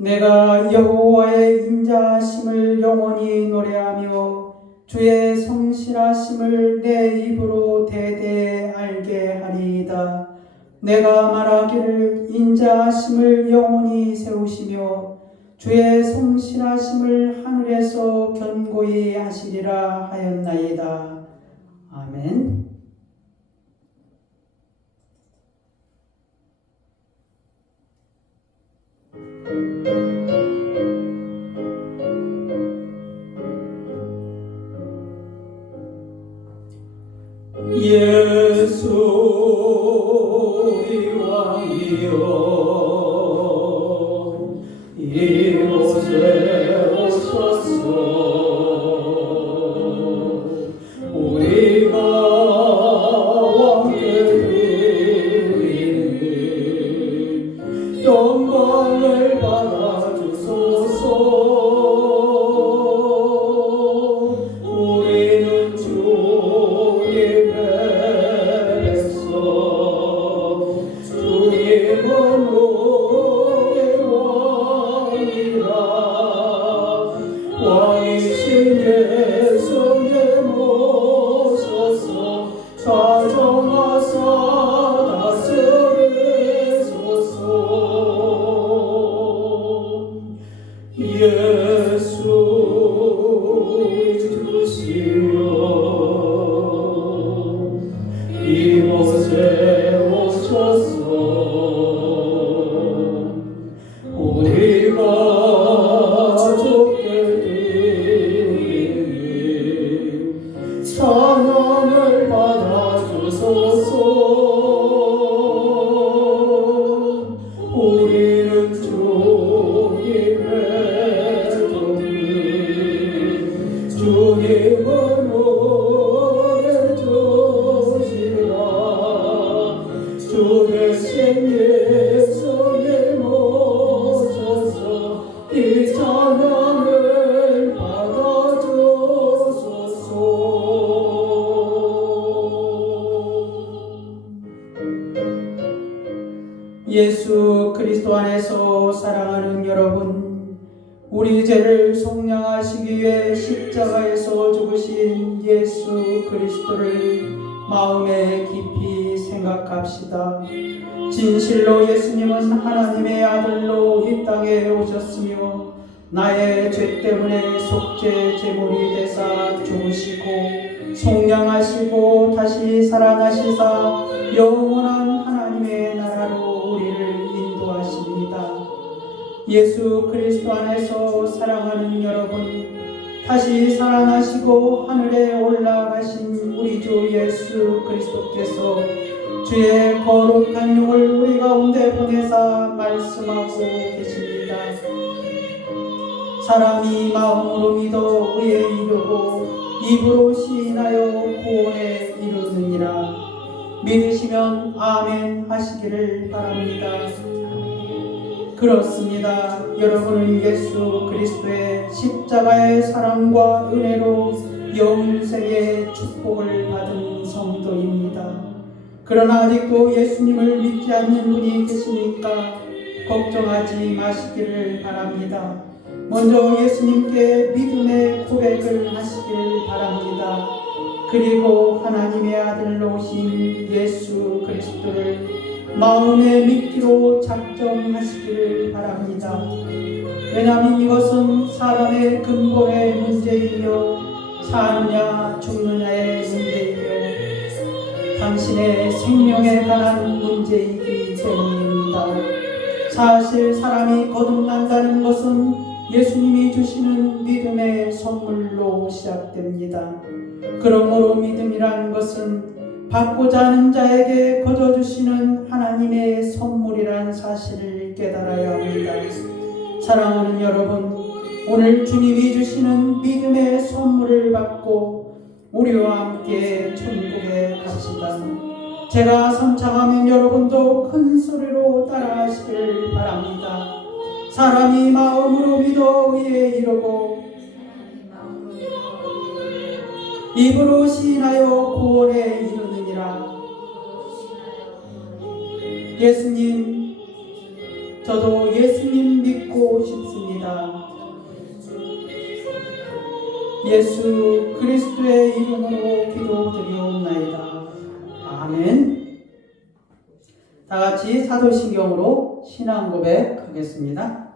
내가 여호와의 인자하심을 영원히 노래하며 주의 성실하심을 내 입으로 대대 알게 하리이다. 내가 말하기를 인자하심을 영원히 세우시며 주의 성실하심을 하늘에서 견고히 하시리라 하였나이다. 아멘. 예수 우리 왕이여 이곳에 오소서. 우리가 왕께 드리는 영광을 받아주소서. 우리는 주님의 백성, 주님은 우리의 왕이라. 왕이신 예수님 오소서. 좌정하사 다스리소서. 예수 주시여 이곳에 오셔서 우리가 주께 드리는 찬양을 받아주소서. 우리는 주님의 종들, 주님은 우리를 주시라. 주 대신 예수님 오셔서 이 찬양을 받아주소서. 예수 그리스도 안에서 사랑하는 여러분, 우리 죄를 속량하시기 위해 십자가에서 죽으신 예수 그리스도를 마음에 깊이 생각합시다. 진실로 예수님은 하나님의 아들로 이 땅에 오셨으며 나의 죄 때문에 속죄 제물이 되사 죽으시고 속량하시고 다시 살아나시사 영원한 하나님의 나라로 우리를 인도하십니다. 예수 그리스도 안에서 사랑하는 여러분, 다시 살아나시고 하늘에 올라가신 우리 주 예수 그리스도께서 주의 거룩한 영을 우리 가운데 보내사 말씀하고 계십니다. 사람이 마음으로 믿어 의에 이르고 입으로 시인하여 구원에 이르느니라. 믿으시면 아멘 하시기를 바랍니다. 그렇습니다. 여러분은 예수 그리스도의 십자가의 사랑과 은혜로 영생의 축복을 받은 성도입니다. 그러나 아직도 예수님을 믿지 않는 분이 계시니까 걱정하지 마시기를 바랍니다. 먼저 예수님께 믿음의 고백을 하시길 바랍니다. 그리고 하나님의 아들로 오신 예수 그리스도를 마음에 믿기로 작정하시기를 바랍니다. 왜냐하면 이것은 사람의 근본의 문제이며 사느냐 죽느냐의 문제이며 당신의 생명에 관한 문제이기 때문입니다. 사실 사람이 거듭난다는 것은 예수님이 주시는 믿음의 선물로 시작됩니다. 그러므로 믿음이라는 것은 받고자 하는 자에게 거저주시는 하나님의 선물이란 사실을 깨달아야 합니다. 사랑하는 여러분, 오늘 주님이 주시는 믿음의 선물을 받고 우리와 함께 천국에 갑시다. 제가 선창하면 여러분도 큰 소리로 따라하시길 바랍니다. 사람이 마음으로 믿어 의에 이르고 입으로 시인하여 구원에 이르느니라. 예수님, 저도 예수님 믿고 싶습니다. 예수 그리스도의 이름으로 기도드리옵나이다. 아멘. 다 같이 사도신경으로 신앙 고백하겠습니다.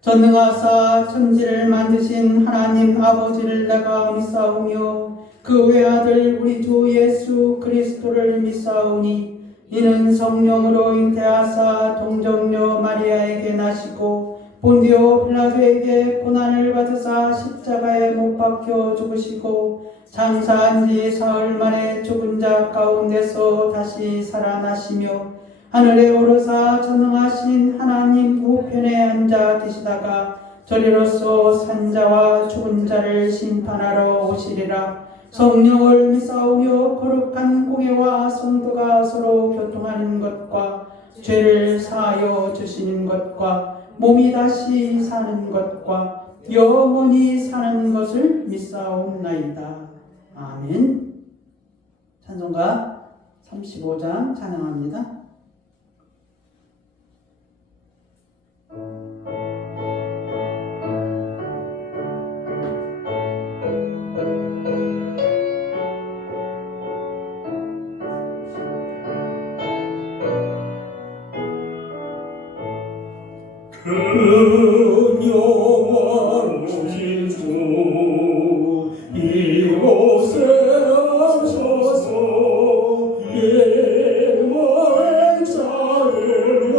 전능하사 천지를 만드신 하나님 아버지를 내가 믿사오며 그 외아들 우리 주 예수 그리스도를 믿사오니 이는 성령으로 잉태하사 동정녀 마리아에게 나시고 본디오 빌라도에게 고난을 받으사 십자가에 못 박혀 죽으시고 장사한 지 사흘 만에 죽은 자 가운데서 다시 살아나시며 하늘에 오르사 전능하신 하나님 우편에 앉아 계시다가 저리로서 산자와 죽은 자를 심판하러 오시리라. 성령을 믿사오며 거룩한 공예와 성도가 서로 교통하는 것과 죄를 사하여 주시는 것과 몸이 다시 사는 것과 영원히 사는 것을 믿사옵나이다. 아멘. 찬송가 35장 찬양합니다. 그 영원하신 주 이곳에 오셔서 예물의 자를로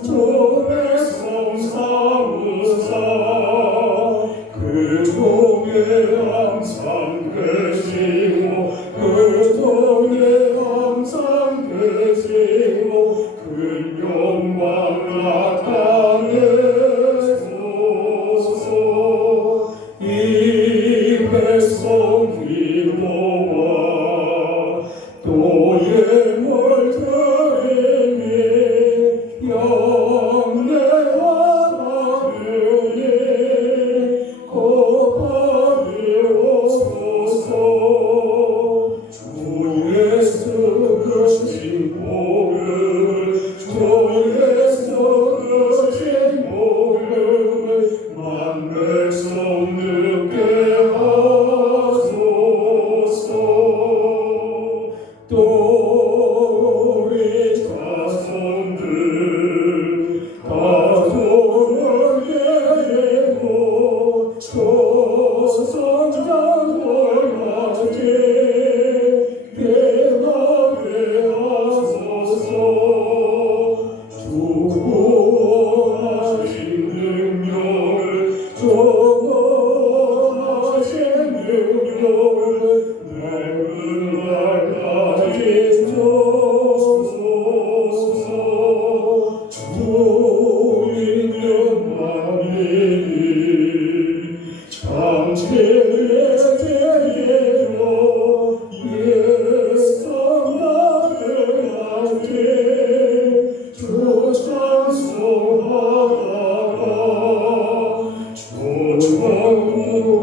주 백성 삼으사 그 종에 항상 계시고 그 종에 항상 계시고 그 영광 나타내소서. 이 백성이 모아 또 예물 드리니 영내와 다르니 곱하리옵소서. 주 예수 그 신복을 주 예수 그 신복을 만백성 듣게 하소서. 또 우리 자손들 다 조르게 되고 조선장벌까지 대답게 하소서. 주 구원하신 능력을 조건하신 능력을 늙은 날까지 주소서. 주 있는 만민이 장체의 제대로 예성나들한테 주 찬송하다가 조정보다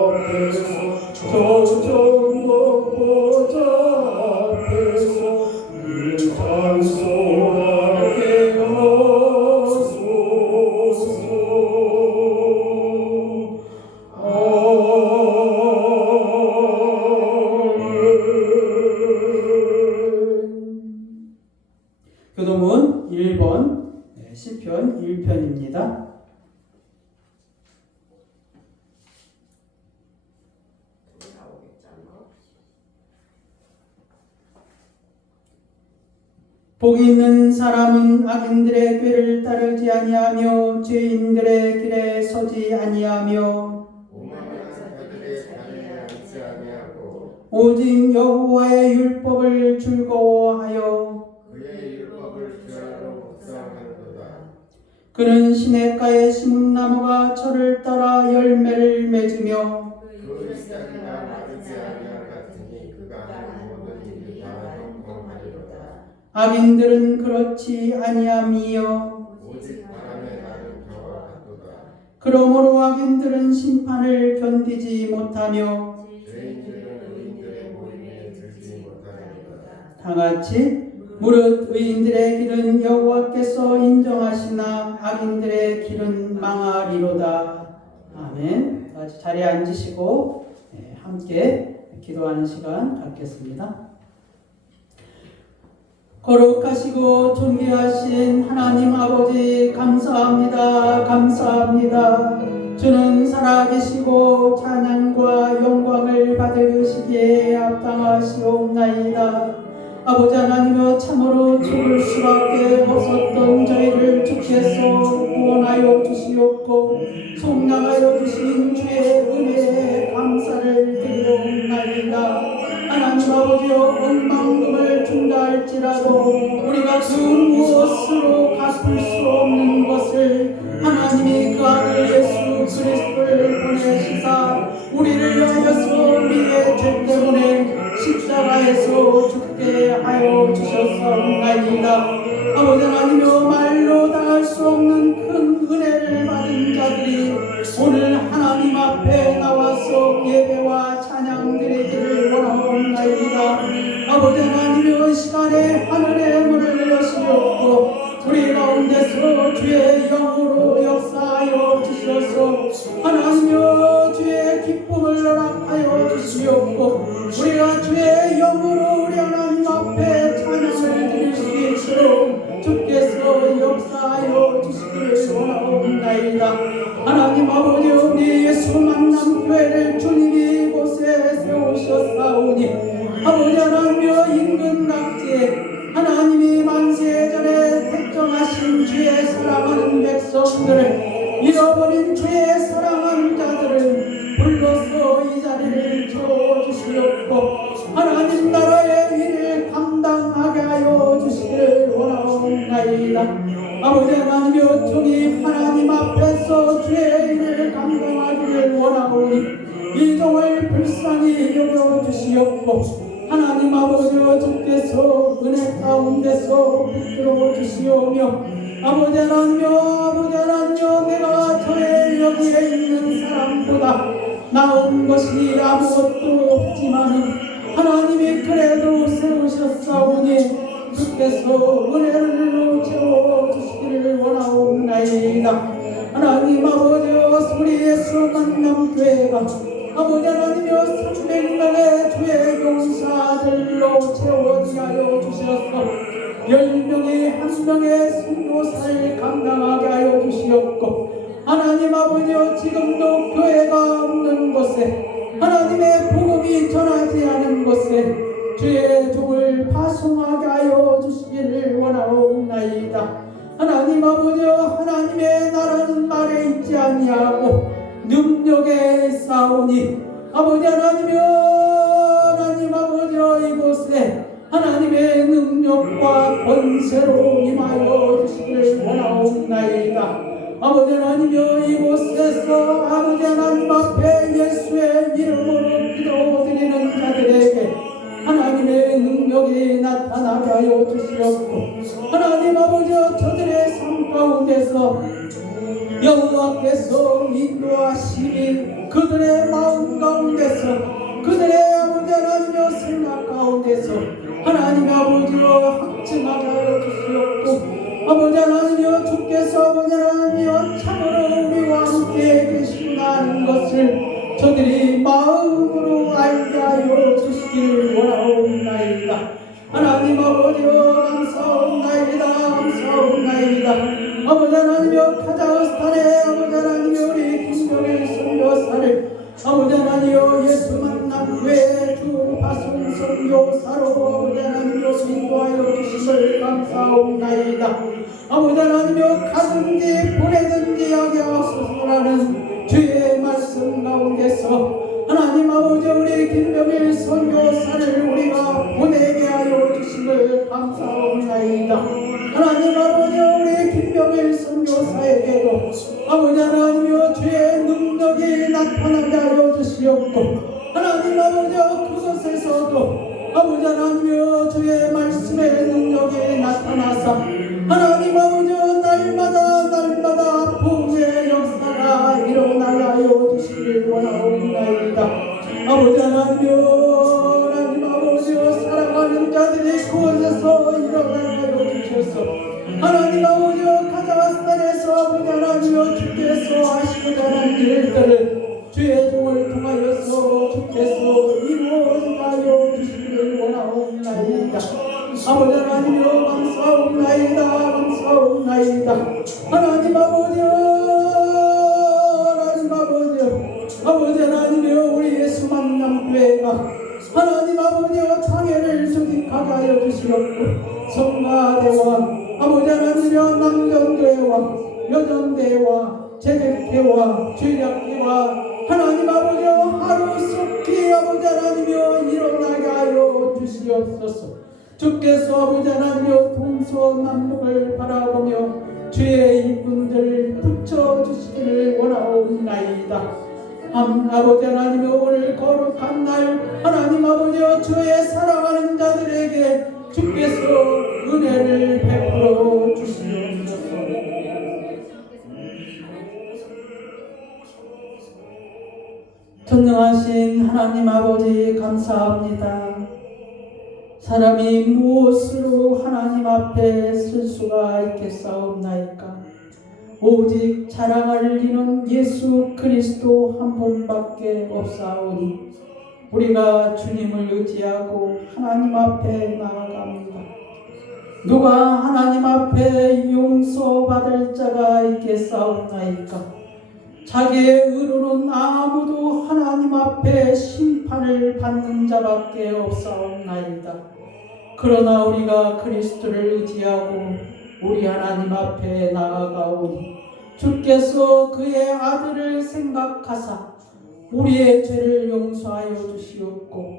앞에서 조정보다 앞에서 늘 찬송하게 하소서. 교도문 1번 시편 1편입니다. 복이 있는 사람은 악인들의 꾀를 따르지 아니하며 죄인들의 길에 서지 아니하며 오만한 자들의 자리에 앉지 아니하고 오직 여호와의 율법을 즐거워하여 그의 율법을 주야로 묵상하는도다. 그는 시냇가에 심은 나무가 철을 따라 열매를 맺으며 그 잎사귀가 마르지 아니할 같으니 그가 하는 모든 일이 다 형통하리로다. 악인들은 그렇지 아니함이요 오직 바람에 나는 겨와 같도다. 그러므로 악인들은 심판을 견디지 못하며 죄인들은 의인들의 모임에 들지 못하리로다. 다 같이 무릇 의인들의 길은 여호와께서 인정하시나 악인들의 길은 망하리로다. 아멘. 같이 자리에 앉으시고 함께 기도하는 시간 갖겠습니다. 거룩하시고 존귀하신 하나님 아버지 감사합니다. 감사합니다. 주는 살아계시고 찬양과 영광을 받으시기에 합당하시옵나이다. 아버지 하나님여 참으로 죽을 수밖에 없었던 저희를 주께서 구원하여 주시옵고 속량하여 주신 주의 은혜에 감사를 드리옵나이다. 하나님 아버지여 억만금을 준다 할지라도 우리가 그 무엇으로 갚을 수 없는 것을 하나님이 그 아들 예수 그리스도를 보내시사 우리를 위하여서 우리의 죄 때문에 십자가에서 죽게 하여 주셨사옵나이다. 아버지 하나님여 말로 다할 수 없는 큰 은혜를 받은 자들이 오늘 하나님 앞에 나와서 예배와 찬양 드리기를 원하옵나이다. 아버지 하나님여 이 시간에 하늘의 문을 여시옵고 우리 가운데서 주의 영으로 역사하여 주셔서 하나님여 주의 기쁨을 허락하여 주시옵고 우리가 주의 영으로 우리 하나님 앞에 찬양을 드릴 수 있도록 주께서 역사하여 주시기를 원하옵나이다. 하나님 아버지 우리 예수 만남 교회를 주님이 이곳에 세우셨사오니 아버지 하나님여 인근 각지에 하나님이 만세전에 택정하신 주의 사랑하는 백성들을 잃어버린 주의 사랑하는 자들을 불러서 이 자리를 주시옵고 하나님 나라의 일을 감당하게 하여 주시기를 원하옵나이다. 아버지 하나님여 종이 하나님 앞에서 주의 일을 감당하기를 원하오니 이 종을 불쌍히 여겨주시옵고 하나님 아버지여 주께서 은혜 가운데서 붙들어 주시오며 아버지 하나님여 내가 저의 여기에 있는 사람보다 나은 것이 아무것도 없지만 하나님이 그래도 세우셨사오니 주께서 은혜를 채워주시기를 원하옵나이다. 하나님 아버지여 우리 예수 만남 교회가 아버지 하나님여 300명의 주의 용사들로 채워지 하여 주셨소 10명이 1명의 선교사를 감당하게 하여 주시옵고 하나님 아버지여 지금도 교회가 없는 곳에 하나님의 복음이 전하지 않은 곳에 주의 종을 파송하게 하여 주시기를 원하옵나이다. 하나님 아버지여 하나님의 나라는 말에 있지 아니하고 능력에 있사오니 아버지 하나님 아버지여 이곳에 하나님의 능력과 권세로 임하여 주시기를 원하옵나이다. 아버지 하나님여 이곳에서 아버지 하나님 앞에 예수의 이름으로 기도드리는 자들에게 하나님의 능력이 나타나게 하여 주시옵고 하나님 아버지여 저들의 삶 가운데서 여호와께서 인도하시니 그들의 마음 가운데서 그들의 아버지 하나님여 생각 가운데서 하나님 아버지여 확증하게 하여 주시옵고 아버지 하나님여 주께서 아버지 하나님여 참으로 우리와 함께 계시구나 하는 것을 저들이 마음으로 알게 하여 주시기를 원하옵나이다. 하나님 아버지여 감사옵나이다. 감사옵나이다. 아버지 하나님여 카자흐스탄의 아버지 하나님여 우리 김정일 선교사를 아버지 하나님여 예수 만남 교회 주 파송 선교사로 아버지 하나님여 인도하여 주심을 감사옵나이다. 아버지 하나님여 가든지 보내든지 여기하소서라는 주의 말씀 가운데서 하나님 아버지 우리 김병일 선교사를 우리가 보내게 하여 주심을 감사옵나이다. 하나님 아버지 우리 김병일 선교사에게도 아버지 하나님여 주의 능력이 나타나게 하여 주시옵고 하나님 아버지 그곳에서도 아버지 하나님여 주의 말씀의 능력이 나타나사 하나님 아버지 날마다 복음의 역사가 일어나게 하여 주시길 원하옵나이다. 아버지 하나님 아버지 사랑하는 자들이 그곳에서 일어나 아버지 하나님이여 감사옵나이다. 감사옵나이다. 하나님 아버지여, 하나님 아버지여, 아버지 하나님이여, 우리 예수 만남 교회가 하나님 아버지여 장애를 조직하게 하여 주시옵고, 성가대와 아버지 하나님이여 남전대와 여전대와 제객대와 주일학교와 하나님 아버지여 하루속히 아버지 하나님이여 일어나게 하여 주시옵소서. 주께서 아버지 하나님이여 동서남북을 바라보며 주의 이분들 붙여주시기를 원하옵나이다. 아버지 하나님이여 오늘 거룩한 날 하나님 아버지여 주의 사랑하는 자들에게 주께서 은혜를 베풀어 주시옵소서. 전능하신 하나님 아버지 감사합니다. 사람이 무엇으로 하나님 앞에 쓸 수가 있겠사옵나이까. 오직 자랑할 이는 예수 그리스도 한 분밖에 없사오니 우리가 주님을 의지하고 하나님 앞에 나아갑니다. 누가 하나님 앞에 용서받을 자가 있겠사옵나이까. 자기의 의로는 아무도 하나님 앞에 심판을 받는 자밖에 없사옵나이다. 그러나 우리가 그리스도를 의지하고 우리 하나님 앞에 나아가오니 주께서 그의 아들을 생각하사 우리의 죄를 용서하여 주시옵고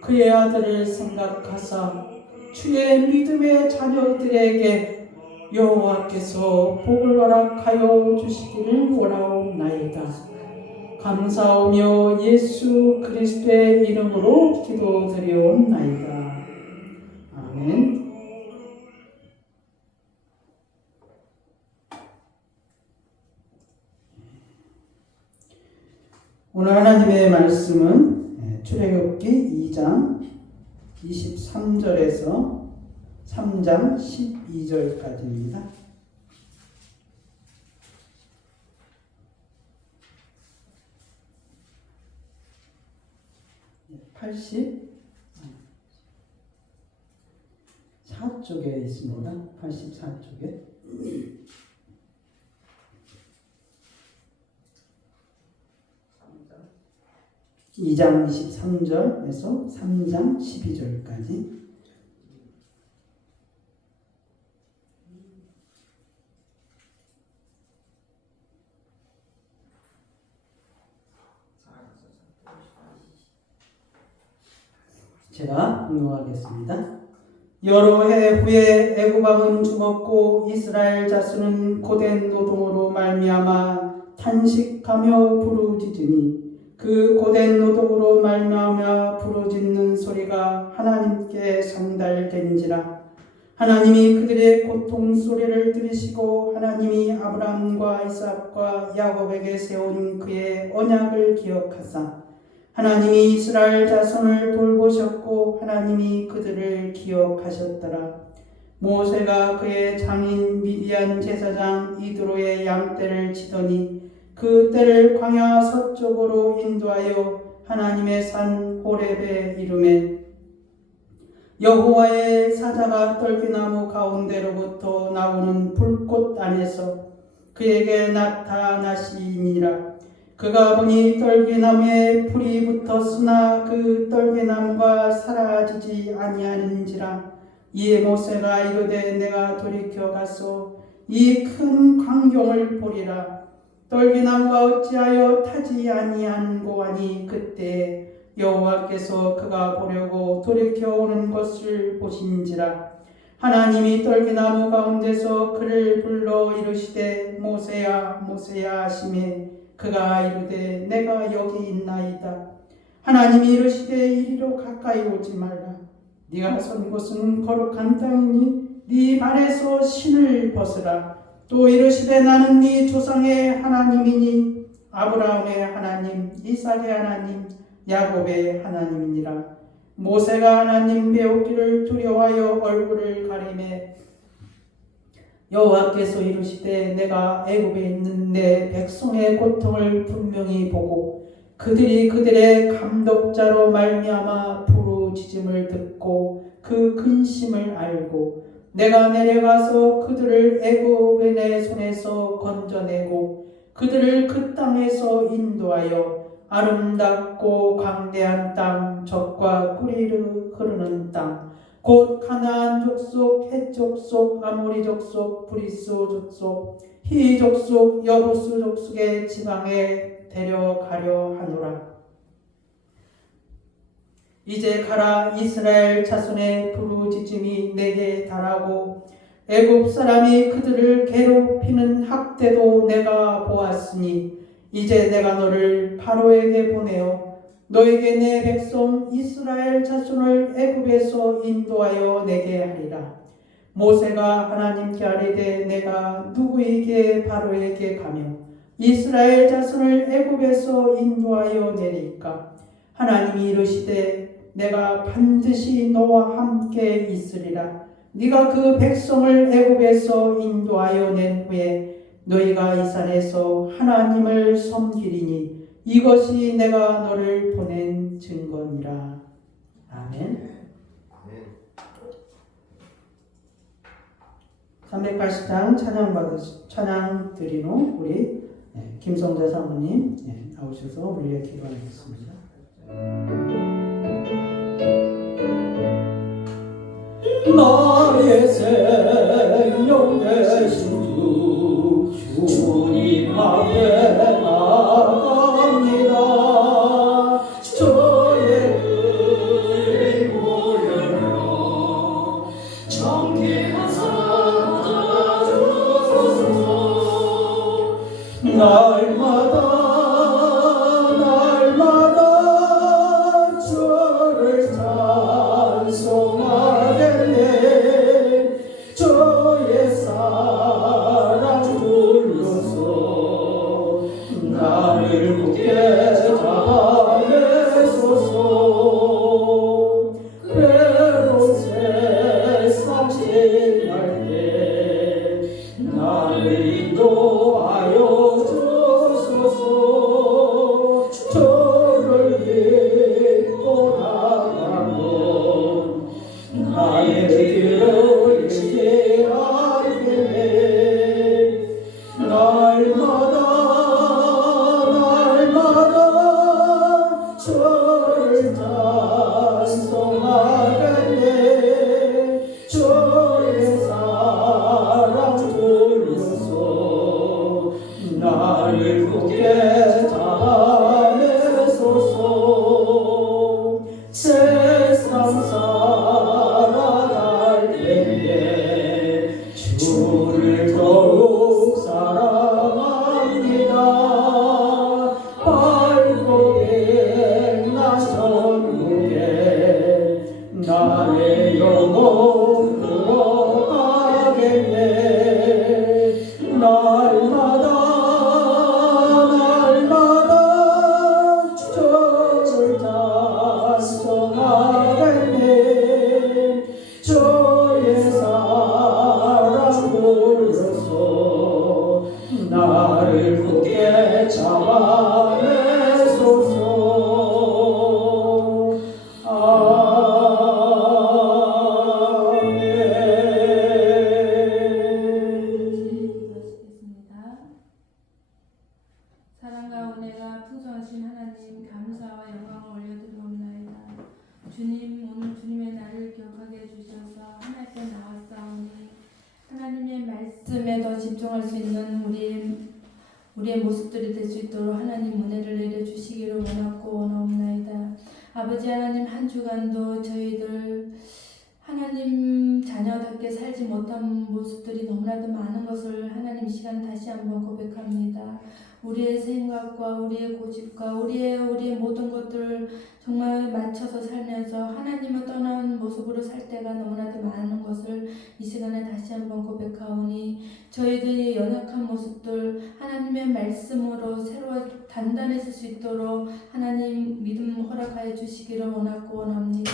그의 아들을 생각하사 주의 믿음의 자녀들에게 여호와께서 복을 허락하여 주시기를 원하옵나이다. 감사하며 예수 그리스도의 이름으로 기도드리옵나이다. 아멘. 오늘 하나님의 말씀은 출애굽기 2장 23절에서 3장 12절까지입니다. 84쪽에 있습니다. 84쪽에. 2장 23절에서 3장 12절까지. 제가 공유하겠습니다. 여러 해 후에 애굽 왕은 죽었고 이스라엘 자손은 고된 노동으로 말미암아 탄식하며 부르짖으니 그 고된 노동으로 말미암아 부르짖는 소리가 하나님께 전달된지라. 하나님이 그들의 고통 소리를 들으시고 하나님이 아브라함과 이삭과 야곱에게 세운 그의 언약을 기억하사 하나님이 이스라엘 자손을 돌보셨고 하나님이 그들을 기억하셨더라. 모세가 그의 장인 미디안 제사장 이드로의 양떼를 치더니 그 떼를 광야 서쪽으로 인도하여 하나님의 산 호렙에 이르매 여호와의 사자가 떨기나무 가운데로부터 나오는 불꽃 안에서 그에게 나타나시니라. 그가 보니 떨기나무에 불이 붙었으나 그 떨기나무가 사라지지 아니하는지라. 이에 모세가 이르되 내가 돌이켜 가서 이 큰 광경을 보리라. 떨기나무가 어찌하여 타지 아니한고 하니 그때 여호와께서 그가 보려고 돌이켜 오는 것을 보신지라. 하나님이 떨기나무 가운데서 그를 불러 이르시되 모세야 모세야 하시매 그가 이르되 내가 여기 있나이다. 하나님이 이르시되 이리로 가까이 오지 말라. 네가 선 곳은 거룩한 땅이니 네 발에서 신을 벗으라. 또 이르시되 나는 네 조상의 하나님이니 아브라함의 하나님 이삭의 하나님 야곱의 하나님이니라. 모세가 하나님 배우기를 두려워하여 얼굴을 가리매 여호와께서 이르시되 내가 애굽에 있는 내 백성의 고통을 분명히 보고 그들이 그들의 감독자로 말미암아 부르짖음을 듣고 그 그 근심을 알고 내가 내려가서 그들을 애굽인의 손에서 건져내고 그들을 그 땅에서 인도하여 아름답고 광대한 땅, 젖과 꿀이 흐르는 땅, 곧 가나안 족속, 헷 족속, 아모리 족속, 브리스 족속, 히 족속, 여부스 족속의 지방에 데려가려 하노라. 이제 가라. 이스라엘 자손의 부르짖음이 내게 달하고 애굽 사람이 그들을 괴롭히는 학대도 내가 보았으니 이제 내가 너를 바로에게 보내어 너에게 내 백성 이스라엘 자손을 애굽에서 인도하여 내게 하리라. 모세가 하나님께 아뢰되 내가 누구에게 바로에게 가며 이스라엘 자손을 애굽에서 인도하여 내리까? 하나님이 이르시되 내가 반드시 너와 함께 있으리라. 네가 그 백성을 애굽에서 인도하여 낸 후에 너희가 이 산에서 하나님을 섬기리니 이것이 내가 너를 보낸 증거니라. 아멘. 380장 찬양 드린 후 우리 김성자 사모님 나오셔서 우리의 기도하겠습니다. 나의 생명 되신 주님 앞에 나갑니다. 저의 의무 열려 정결한 사랑 주소서. 날마다 저를 찬송하겠네. 저의 사랑 불러서 나를 굳게 잡아내소서. 괴로운 세상 지날 때 나를 인도하여 주소서. 저를 믿고 나가면 나의 길을 잃지 않겠네. 날마다 저를 찬송하겠네. 저의 사랑 불러서 나를 굳게 잡아내소서. 세상 살아갈 때에 주를 더욱 사랑합니다. 밝고 빛난 천국에 나의 영혼 들어가겠네. 날마다 저를 찬송하겠네. 저의 사랑 불러서 나를 굳게 잡아내소서. 기도하시겠습니다. 사랑과 은혜가 풍성하신 하나님, 감사와 영광을 올려드리옵나이다. 주님, 오늘 주님의 날을 기억하게 해주셔서 하나님께 나왔사오니 하나님의 말씀에 더 집중할 수 있는 우리의 모습들이 될 수 있도록 하나님 은혜를 내려주시기를 원하고 원하옵나이다. 아버지 하나님, 한 주간도 저희들 하나님 자녀답게 살지 못한 모습들이 너무나도 많은 것을 하나님 시간 다시 한번 고백합니다. 우리의 생각과 우리의 고집과 우리의 모든 것들을 정말 맞춰서 살면서 하나님을 떠나는 모습으로 살 때가 너무나도 많은 것을 이 시간에 다시 한번 고백하오니 저희들의 연약한 모습들 하나님의 말씀으로 새로 단단해질 수 있도록 하나님 믿음 허락하여 주시기를 원하고 원합니다.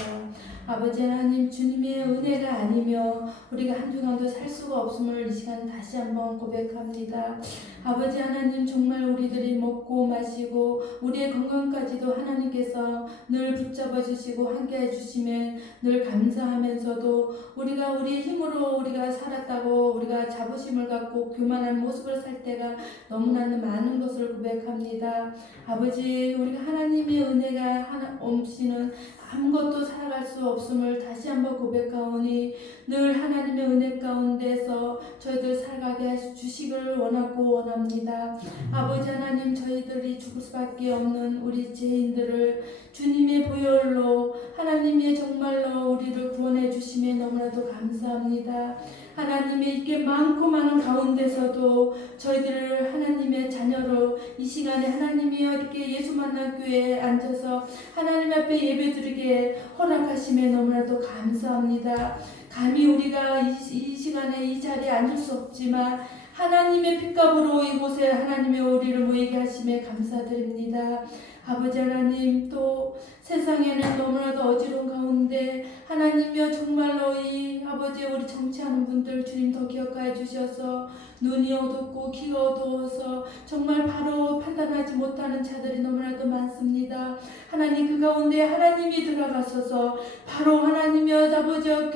아버지 하나님, 주님의 은혜가 아니며 우리가 한 주간도 살 수가 없음을 이 시간 다시 한번 고백합니다. 아버지 하나님, 정말 우리들이 먹고 마시고 우리의 건강까지도 하나님께서 늘 붙잡아 주시고 함께해 주시면 늘 감사하면서도 우리가 우리의 힘으로 우리가 살았다고 우리가 자부심을 갖고 교만한 모습을 살 때가 너무나 많은 것을 고백합니다. 아버지, 우리가 하나님의 은혜가 없이는 아무것도 살아갈 수 없음을 다시 한번 고백하오니 늘 하나님의 은혜 가운데서 저희들 살아가게 주시기를 원하고 원합니다. 아버지 하나님, 저희들이 죽을 수밖에 없는 우리 죄인들을 주님의 보혈로 하나님의 정말로 우리를 구원해 주시면 너무나도 감사합니다. 하나님의 이렇게 많고 많은 가운데서도 저희들을 하나님의 자녀로 이 시간에 하나님이여 이렇게 예수 만난 교회에 앉아서 하나님 앞에 예배드리게 허락하시면 너무나도 감사합니다. 감히 우리가 이 시간에 이 자리에 앉을 수 없지만 하나님의 핏값으로 이곳에 하나님의 우리를 모이게 하심에 감사드립니다. 아버지 하나님, 또 세상에는 너무나도 어지러운 가운데 하나님이여 정말로 이 아버지 우리 정치하는 분들 주님 더 기억하여 주셔서 눈이 어둡고 귀가 어두워서 정말 바로 판단하지 못하는 자들이 너무나도 많습니다. 하나님, 그 가운데 하나님이 들어가셔서 바로 하나님이여 아버지여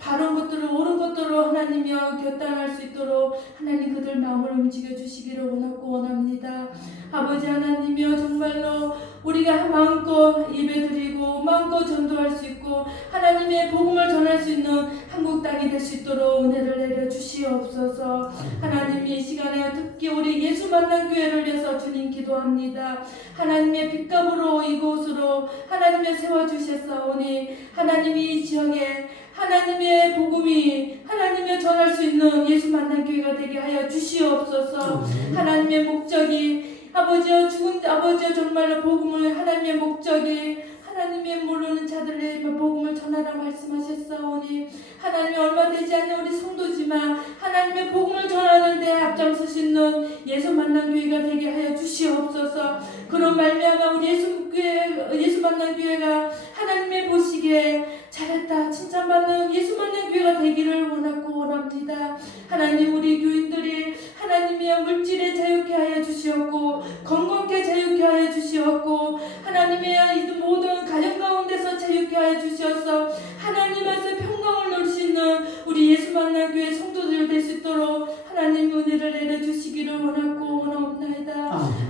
바른 것들을 옳은 것들로 하나님이여 결단할 수 있도록 하나님 그들 마음을 움직여 주시기를 원하고 원합니다. 아버지 하나님이여 정말로 우리가 마음껏 예배드리고 마음껏 전도할 수 있고 하나님의 복음을 전할 수 있는 한국 땅이 될 수 있도록 은혜를 내려 주시옵소서. 하나님이 이 시간에 특히 우리 예수 만난 교회를 위해서 주님 기도합니다. 하나님의 핏값으로 이곳으로 하나님의 세워주셨사오니 하나님이 이 지역에 하나님의 복음이 하나님의 전할 수 있는 예수 만난 교회가 되게 하여 주시옵소서. 하나님의 목적이 아버지여 죽은 아버지여 정말로 복음을 하나님의 목적이 하나님의 모르는 자들의 복음을 전하라 말씀하셨사오니 하나님이 얼마 되지 않는 우리 성도지만 하나님의 복음을 전하는데 앞장서시는 예수 만난 교회가 되게 하여 주시옵소서. 그런 말미암아 우리 예수 만난 교회가 하나님의 보시기에 잘했다 칭찬받는 예수 만난 교회가 되기를 원하고 원합니다. 하나님, 우리 교인들이 하나님의 물질에 자유케 하여 주시옵고 건강케 자유케 하여 주시옵고 하나님의 이 모든 가정 가운데서 자유케 하여 주시옵소서. 하나님께서 평강을 누릴 수 있는 우리 예수 만난 교회 성도들 될 수 있도록 하나님 은혜를 내려주시기를 원하고 원하옵나이다.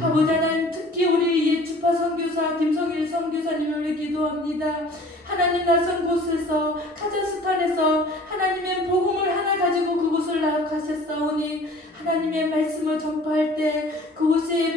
아버지 하나님, 특히 우리 주파 선교사 김성일 선교사님을 위해 기도합니다. 하나님, 낯선 곳에서 카자흐스탄에서 하나님의 복음을 하나 가지고 그곳을 나아가셨사오니 하나님의 말씀을 전파할 때 그곳에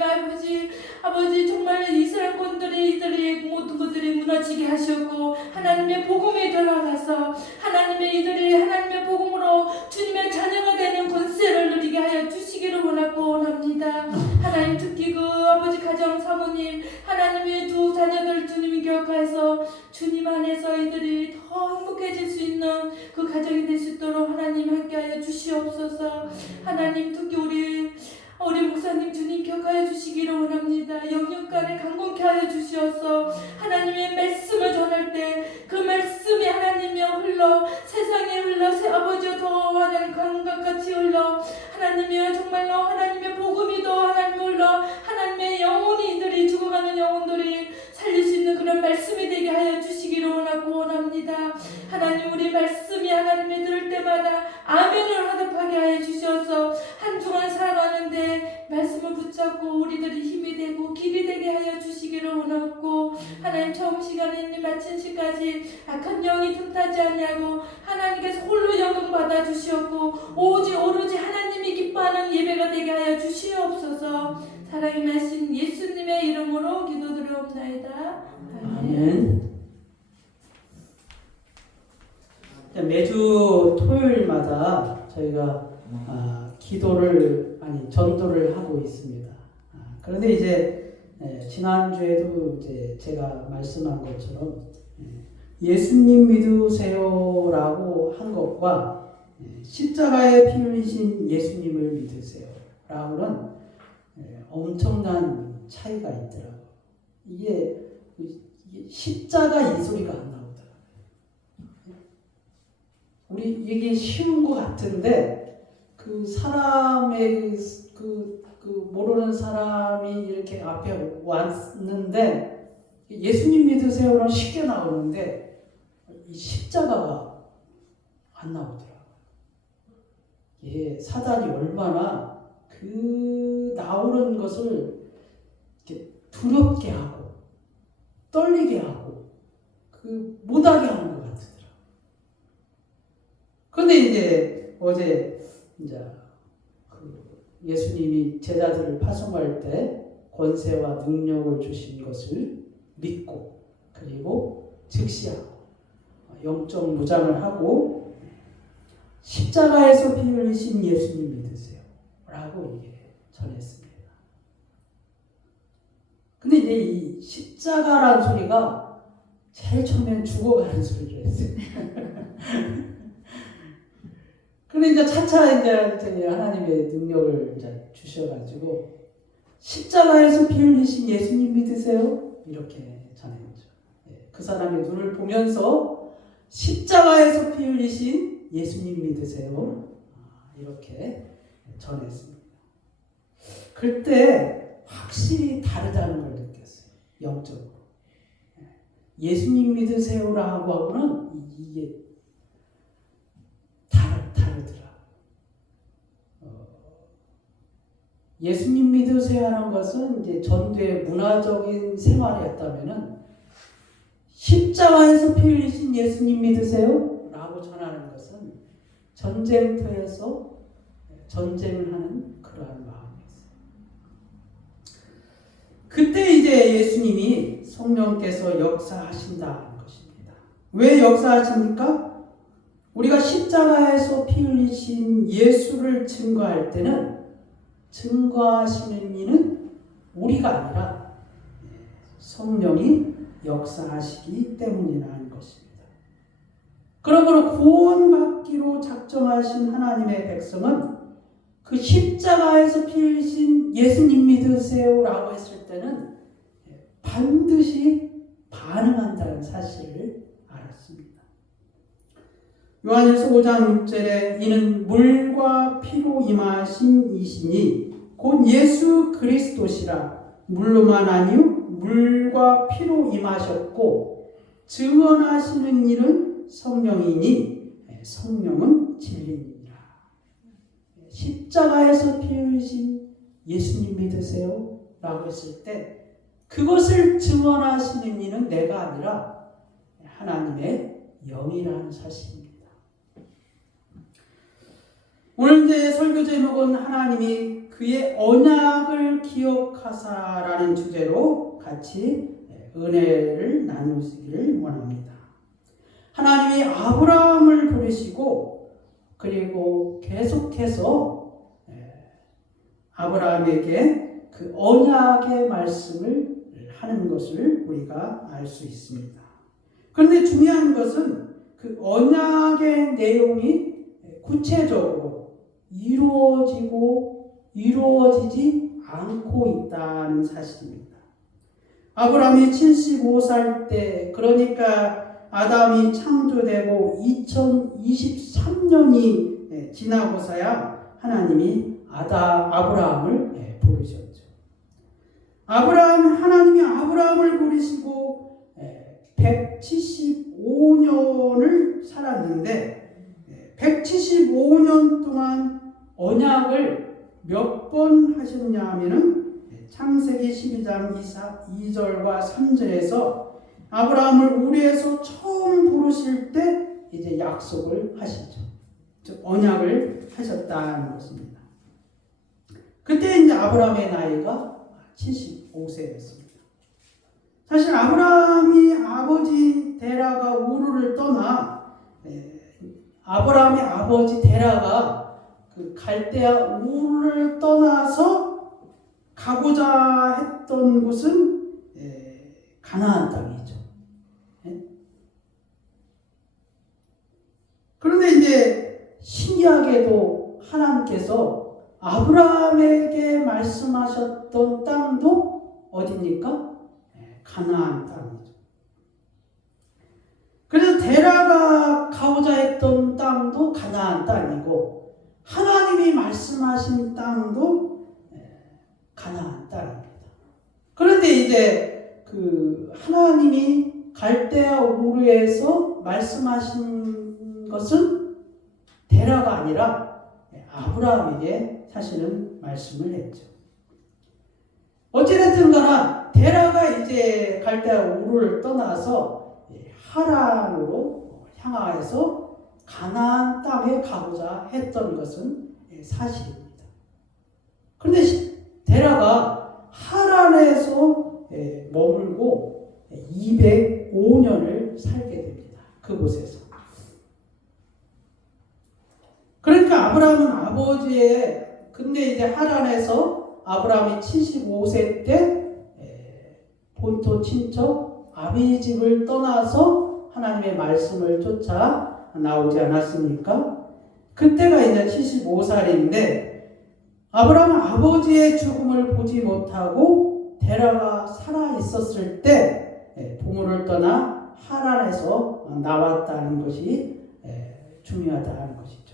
아버지 정말 이스라엘권들이 이들이 모든 것들이 무너지게 하셨고 하나님의 복음에 들어가서 하나님의 이들이 하나님의 복음으로 주님의 자녀가 되는 권세를 누리게 하여 주시기를 원하고 원합니다. 하나님, 특히 그 아버지 가정 사모님 하나님의 두 자녀들 주님이 기억하여서 주님 안에서 이들이 더 행복해질 수 있는 그 가정이 될 수 있도록 하나님 함께하여 주시옵소서. 하나님, 특히 우리 목사님 주님 기억하여 주시기를 원합니다. 영육간에 강건케 하여 주시어서 하나님의 말씀을 전할 때 그 말씀이 하나님이 흘러 세상에 흘러 아버지여 더 하나님 강같이 흘러 하나님이여 정말로 하나님의 복음이 더 하나님 흘러 하나님의 영혼이 이들이 죽어가는 영혼들이 살릴 수 있는 그런 말씀이 되게 하여 주시기를 원하고 원합니다. 하나님, 우리 말씀이 하나님이 들을 때마다 아멘을 화답하게 하여 주셔서 한 주간 살아가는데 말씀을 붙잡고 우리들이 힘이 되고 길이 되게 하여 주시기를 원하고 하나님, 처음 시간에 마친 시까지 악한 영이 틈타지 아니하고 하나님께서 홀로 영광 받아 주시었고 오로지 하나님이 기뻐하는 예배가 되게 하여 주시옵소서. 사랑이 나신 예수님의 이름으로 기도드리옵나이다. 아멘. 매주 토요일마다 저희가 전도를 하고 있습니다. 그런데 이제 지난주에도 이제 제가 말씀한 것처럼 예수님 믿으세요라고 한 것과 십자가에 피 흘리신 예수님을 믿으세요라고는 엄청난 차이가 있더라고요. 이게 십자가 이 소리가 안 나오더라고요. 우리 이게 쉬운 것 같은데 그 사람의 그 모르는 사람이 이렇게 앞에 왔는데 예수님 믿으세요는 쉽게 나오는데 이 십자가가 안 나오더라고요. 예, 사단이 얼마나 그 나오는 것을 이렇게 두렵게 하고 떨리게 하고 그 못하게 하는 것 같더라고요. 그런데 이제 어제 이제 예수님이 제자들을 파송할 때 권세와 능력을 주신 것을 믿고 그리고 즉시하고 영적 무장을 하고 십자가에서 피 흘리신 예수님 믿으세요 라고 이게 전했습니다. 근데 이제 이 십자가라는 소리가 제일 처음엔 죽어가는 소리를 했어요. 근데 이제 차차 이제 하나님의 능력을 이제 주셔가지고 십자가에서 피 흘리신 예수님 믿으세요? 이렇게 전했죠. 그 사람의 눈을 보면서 십자가에서 피 흘리신 예수님 믿으세요? 이렇게 전했습니다. 그때 확실히 다르다는 걸 느꼈어요. 영적으로. 예수님 믿으세요라고 하고는 이게 다르더라. 예수님 믿으세요 하는 것은 이제 전도의 문화적인 생활이었다면은 십자가에서 피 흘리신 예수님 믿으세요? 라고 전하는 것은 전쟁터에서 전쟁을 하는 그러한 마음이었어요. 그때 이제 예수님이 성령께서 역사하신다는 것입니다. 왜 역사하십니까? 우리가 십자가에서 피 흘리신 예수를 증거할 때는 증거하시는 이는 우리가 아니라 성령이 역사하시기 때문이라는 것입니다. 그러므로 구원받기로 작정하신 하나님의 백성은 그 십자가에서 피 흘리신 예수님 믿으세요라고 했을 때는 반드시 반응한다는 사실을 알았습니다. 요한일서 5장 6절에 이는 물과 피로 임하신 이시니 곧 예수 그리스도시라 물로만 아니요 물과 피로 임하셨고 증언하시는 일은 성령이니 성령은 진리니라. 십자가에서 피 흘리신 예수님 믿으세요? 라고 했을 때 그것을 증언하시는 이는 내가 아니라 하나님의 영이라는 사실입니다. 오늘 이제 설교 제목은 하나님이 그의 언약을 기억하사라는 주제로 같이 은혜를 나누시기를 원합니다. 하나님이 아브라함을 부르시고 그리고 계속해서 아브라함에게 그 언약의 말씀을 하는 것을 우리가 알 수 있습니다. 그런데 중요한 것은 그 언약의 내용이 구체적으로 이루어지지 않고 있다는 사실입니다. 아브라함이 75살 때, 그러니까 아담이 창조되고 2023년이 지나고서야 하나님이 아브라함을 부르셨죠. 하나님이 아브라함을 부르시고 175년을 살았는데 175년 동안 언약을 몇 번 하셨냐 하면은 창세기 12장 2절과 3절에서 아브라함을 우리에서 처음 부르실 때 이제 약속을 하시죠. 즉 언약을 하셨다는 것입니다. 그때 이제 아브라함의 나이가 75세였습니다. 사실 아브라함이 아버지 데라가 우르를 떠나 아브라함의 아버지 데라가 그 갈대아 우르를 떠나서 가고자 했던 곳은 가나안 땅이죠. 그런데 이제 신기하게도 하나님께서 아브라함에게 말씀하셨던 땅도 어디입니까? 가나안 땅이죠. 그래서 데라가 가고자 했던 땅도 가나안 땅이고 하나님이 말씀하신 땅도 가나안 땅입니다. 그런데 이제 그 하나님이 갈대아 우르에서 말씀하신 것은 데라가 아니라 아브라함에게 사실은 말씀을 했죠. 어찌됐든 간에 데라가 이제 갈대아 우르를 떠나서 하란으로 향하여서 가나안 땅에 가고자 했던 것은 사실입니다. 그런데 데라가 하란에서 머물고 205년을 살게 됩니다. 그곳에서. 그러니까 아브라함은 아버지의 근데 이제 하란에서 아브라함이 75세 때 본토 친척 아비집을 떠나서 하나님의 말씀을 쫓아 나오지 않았습니까? 그때가 이제 75살인데 아브라함은 아버지의 죽음을 보지 못하고 데라가 살아 있었을 때 부모를 떠나 하란에서 나왔다는 것이 중요하다는 것이죠.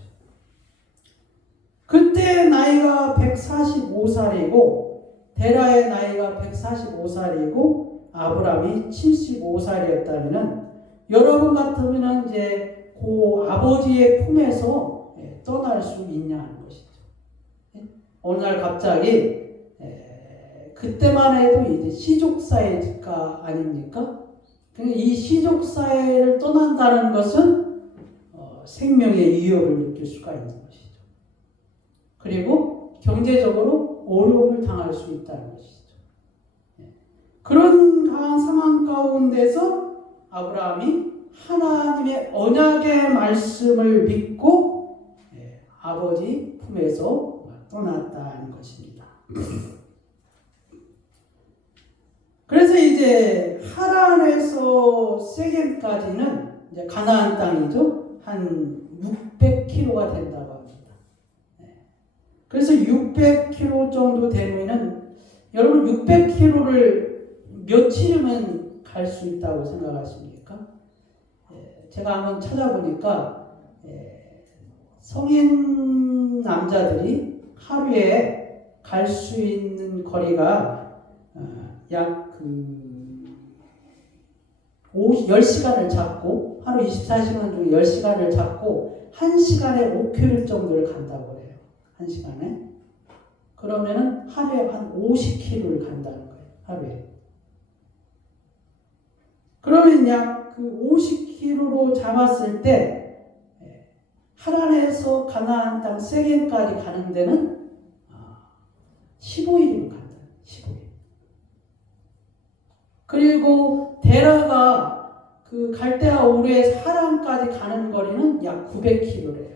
그때 나이가 145살이고 데라의 나이가 145살이고 아브라함이 75살이었다면 여러분 같으면 이제 그 아버지의 품에서 떠날 수 있냐는 것이죠. 어느 날 갑자기 그때만 해도 이제 시족사회 직가 아닙니까? 이 시족사회를 떠난다는 것은 생명의 위협을 느낄 수가 있는 것이죠. 그리고 경제적으로 어려움을 당할 수 있다는 것이죠. 그런 강한 상황 가운데서 아브라함이 하나님의 언약의 말씀을 믿고 아버지 품에서 떠났다는 것입니다. 그래서 이제 하란에서 세겜까지는 이제 가나안 땅이죠. 한 600km가 된다고 합니다. 그래서 600km 정도 되면은 여러분 600km를 며칠이면 갈 수 있다고 생각하십니까? 제가 한번 찾아보니까 성인 남자들이 하루에 갈 수 있는 거리가 약 10시간을 잡고 하루 24시간 중에 10시간을 잡고 1시간에 5km 정도를 간다고 해요. 1시간에. 그러면은 하루에 한 50km를 간다는 거예요. 하루에. 그러면 약 그 50km로 잡았을 때 하란에서 가나안 땅 세겜까지 가는 데는 15일이면 간다. 15일. 그리고 데라가 그 갈대아 우르에서 하란까지 가는 거리는 약 900km래요.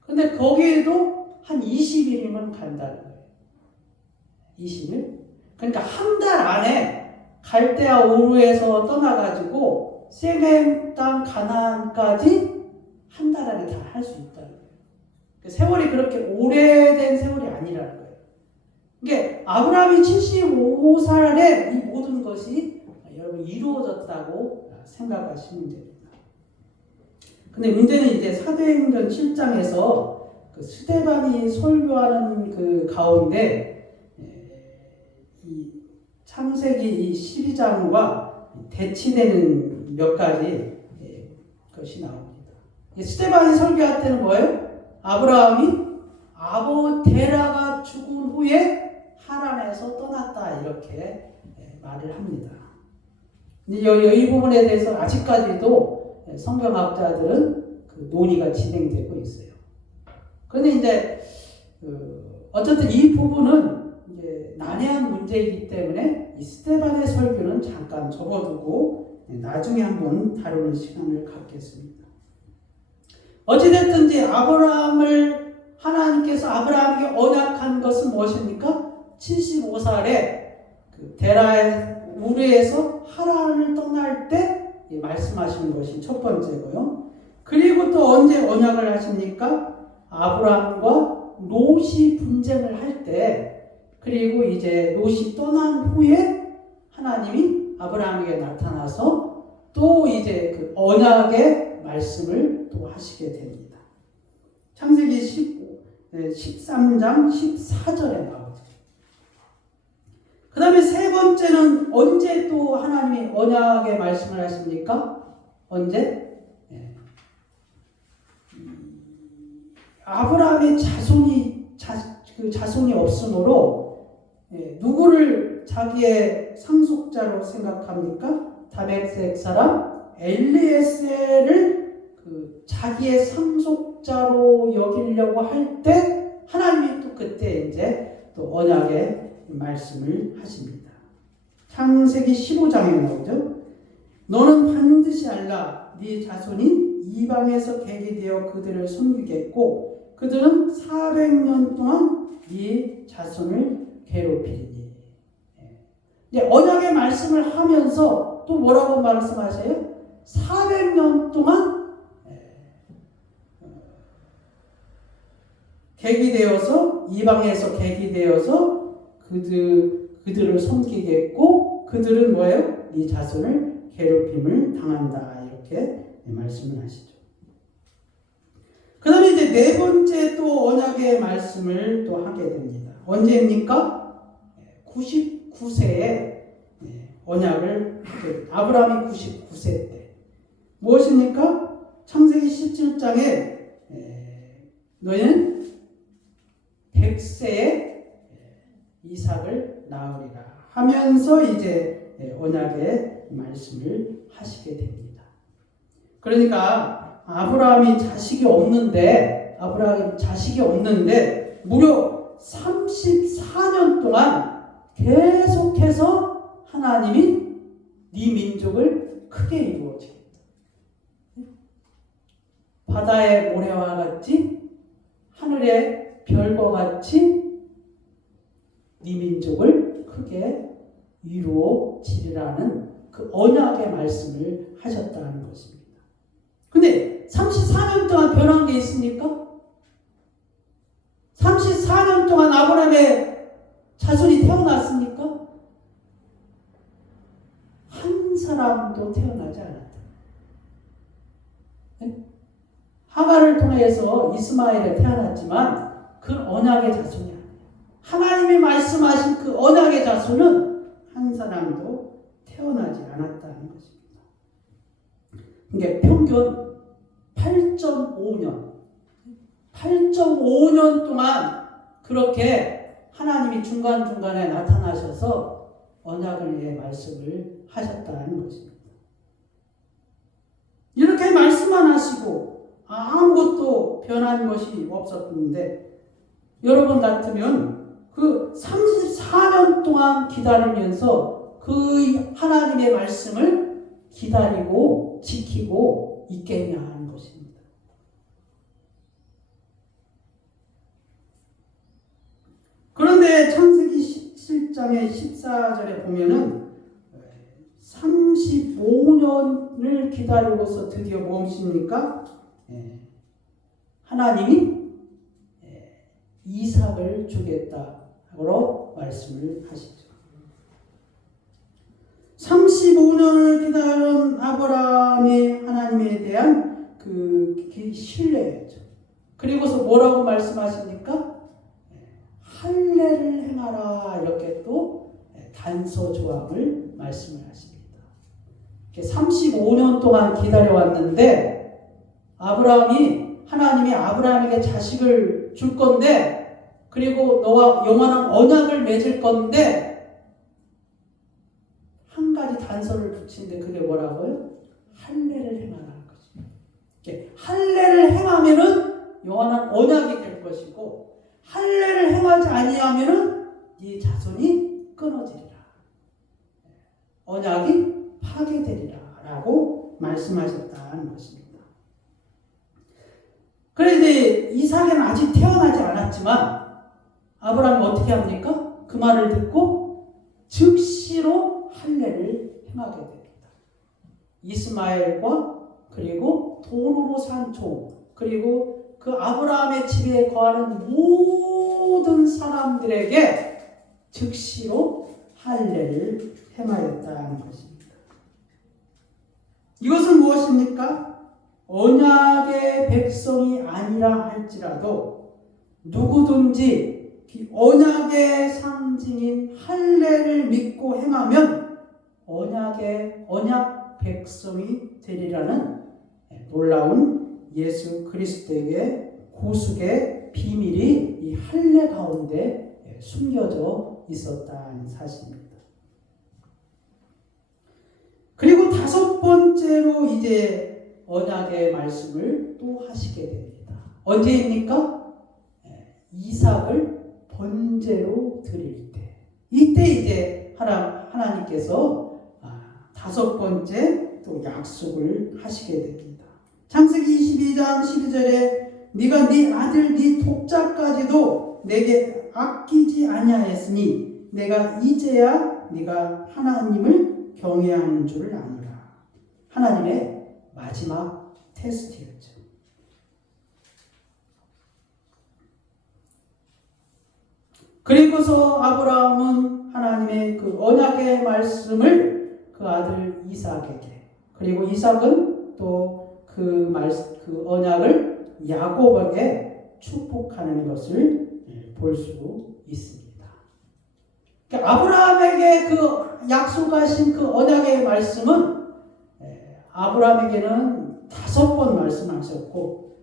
근데 거기에도 한 20일이면 간다는 거예요. 20일? 그러니까 한 달 안에 갈대아 우르에서 떠나가지고 세겜 땅 가나안까지 한 달 안에 다 할 수 있다는 거예요. 세월이 그렇게 오래된 세월이 아니라는 거예요. 이게 아브라함이 75살에 이 모든 것이 여러분 이루어졌다고 생각하시면 됩니다. 근데 문제는 이제 사도행전 7장에서 그 스데반이 설교하는 그 가운데 이 창세기 12장과 대치되는 몇 가지 것이 나옵니다. 스데반이 설교할 때는 뭐예요? 아브라함이 데라가 죽은 후에 하란에서 떠났다 이렇게 말을 합니다. 이 부분에 대해서 아직까지도 성경학자들은 그 논의가 진행되고 있어요. 그런데 이제 어쨌든 이 부분은 이제 난해한 문제이기 때문에 이 스데반의 설교는 잠깐 접어두고 나중에 한번 다루는 시간을 갖겠습니다. 어찌됐든지 하나님께서 아브라함에게 언약한 것은 무엇입니까? 75살에 그 데라의 우르에서 하란을 떠날 때 말씀하시는 것이 첫 번째고요. 그리고 또 언제 언약을 하십니까? 아브라함과 롯이 분쟁을 할 때 그리고 이제 롯이 떠난 후에 하나님이 아브라함에게 나타나서 또 이제 그 언약의 말씀을 또 하시게 됩니다. 창세기 13장 14절에 나오죠. 그 다음에 세 번째는 언제 또 하나님이 언약의 말씀을 하십니까? 언제? 아브라함의 자손이 없으므로 누구를 자기의 상속자로 생각합니까? 다메섹 사람 엘리에셀을 자기의 상속자로 여기려고 할 때 하나님이 또 그때 이제 또 언약의 말씀을 하십니다. 창세기 15장에 나오죠. 너는 반드시 알라. 네 자손이 이방에서 계기되어 그들을 섬기겠고 그들은 400년 동안 네 자손을 괴롭히리니. 이제 언약의 말씀을 하면서 또 뭐라고 말씀하세요? 400년 동안 계기되어서 이방에서 계기되어서 그들을 섬기겠고 그들은 뭐예요? 네 자손을 괴롭힘을 당한다. 이렇게 말씀을 하시죠. 그 다음에 이제 네 번째 또 언약의 말씀을 또 하게 됩니다. 언제입니까? 99세에 언약을 하게 됩니다. 아브라함이 99세 때. 무엇입니까? 창세기 17장에 너희는 100세에 이삭을 낳으리라 하면서 이제 언약의 말씀을 하시게 됩니다. 그러니까 아브라함이 자식이 없는데 무려 34년 동안 계속해서 하나님이 네 민족을 크게 이루어지겠다. 바다의 모래와 같이 하늘의 별과 같이 네 민족을 크게 이루어지리라는 그 언약의 말씀을 하셨다는 것입니다. 근데 34년 동안 변한 게 있습니까? 34년 동안 아브라함의 자손이 태어났습니까? 한 사람도 태어나지 않았다. 네? 하가를 통해서 이스마엘이 태어났지만 그 언약의 자손이 아니에요. 하나님이 말씀하신 그 언약의 자손은 한 사람도 태어나지 않았다는 것입니다. 이게 평균 8.5년 동안 그렇게 하나님이 중간중간에 나타나셔서 언약을 위해 말씀을 하셨다는 것입니다. 이렇게 말씀만 하시고 아무것도 변한 것이 없었는데 여러분 같으면 그 34년 동안 기다리면서 그 하나님의 말씀을 기다리고 지키고 있겠냐 하는 것입니다. 그런데 창세기 17장의 14절에 보면은 35년을 기다리고서 드디어 무엇입니까? 하나님이 이삭을 주겠다고 말씀을 하시죠. 35년을 기다린 아브라함이 하나님에 대한 그 신뢰였죠. 그리고서 뭐라고 말씀하십니까? 할례를 행하라 이렇게 또 단서 조항을 말씀을 하십니다. 35년 동안 기다려왔는데 하나님이 아브라함에게 자식을 줄 건데 그리고 너와 영원한 언약을 맺을 건데 한 가지 단서를 붙이는데 그게 뭐라고요? 할례를 행하라는 거죠. 할례를 행하면은 영원한 언약이 될 것이고 할례를 행하지 아니하면은 네 자손이 끊어지리라. 언약이 파괴되리라라고 말씀하셨다는 것입니다. 그래서 이제 이삭은 아직 태어나지 않았지만 아브라함이 어떻게 합니까? 그 말을 듣고 즉시로 할례를 행하게 됩니다. 이스마엘과 그리고 돈으로 산 종 그리고 그 아브라함의 집에 거하는 모든 사람들에게 즉시로 할례를 행하였다는 것입니다. 이것은 무엇입니까? 언약의 백성이 아니라 할지라도 누구든지 언약의 상징인 할례를 믿고 행하면 언약 백성이 되리라는 놀라운 예수 그리스도에게 구속의 비밀이 이 할례 가운데 숨겨져 있었다는 사실입니다. 그리고 다섯 번째로 이제 언약의 말씀을 또 하시게 됩니다. 언제입니까? 이삭을 번제로 드릴 때. 이때 이제 하나님께서 다섯 번째 또 약속을 하시게 됩니다. 창세기 22장 12절에 네가 네 아들 네 독자까지도 내게 아끼지 아니하였으니 내가 이제야 네가 하나님을 경외하는 줄을 아노라. 하나님의 마지막 테스트였죠. 그리고서 아브라함은 하나님의 그 언약의 말씀을 그 아들 이삭에게, 그리고 이삭은 또 그 언약을 야곱에게 축복하는 것을 볼 수 있습니다. 그러니까 아브라함에게 그 약속하신 그 언약의 말씀은 아브라함에게는 5번 말씀하셨고,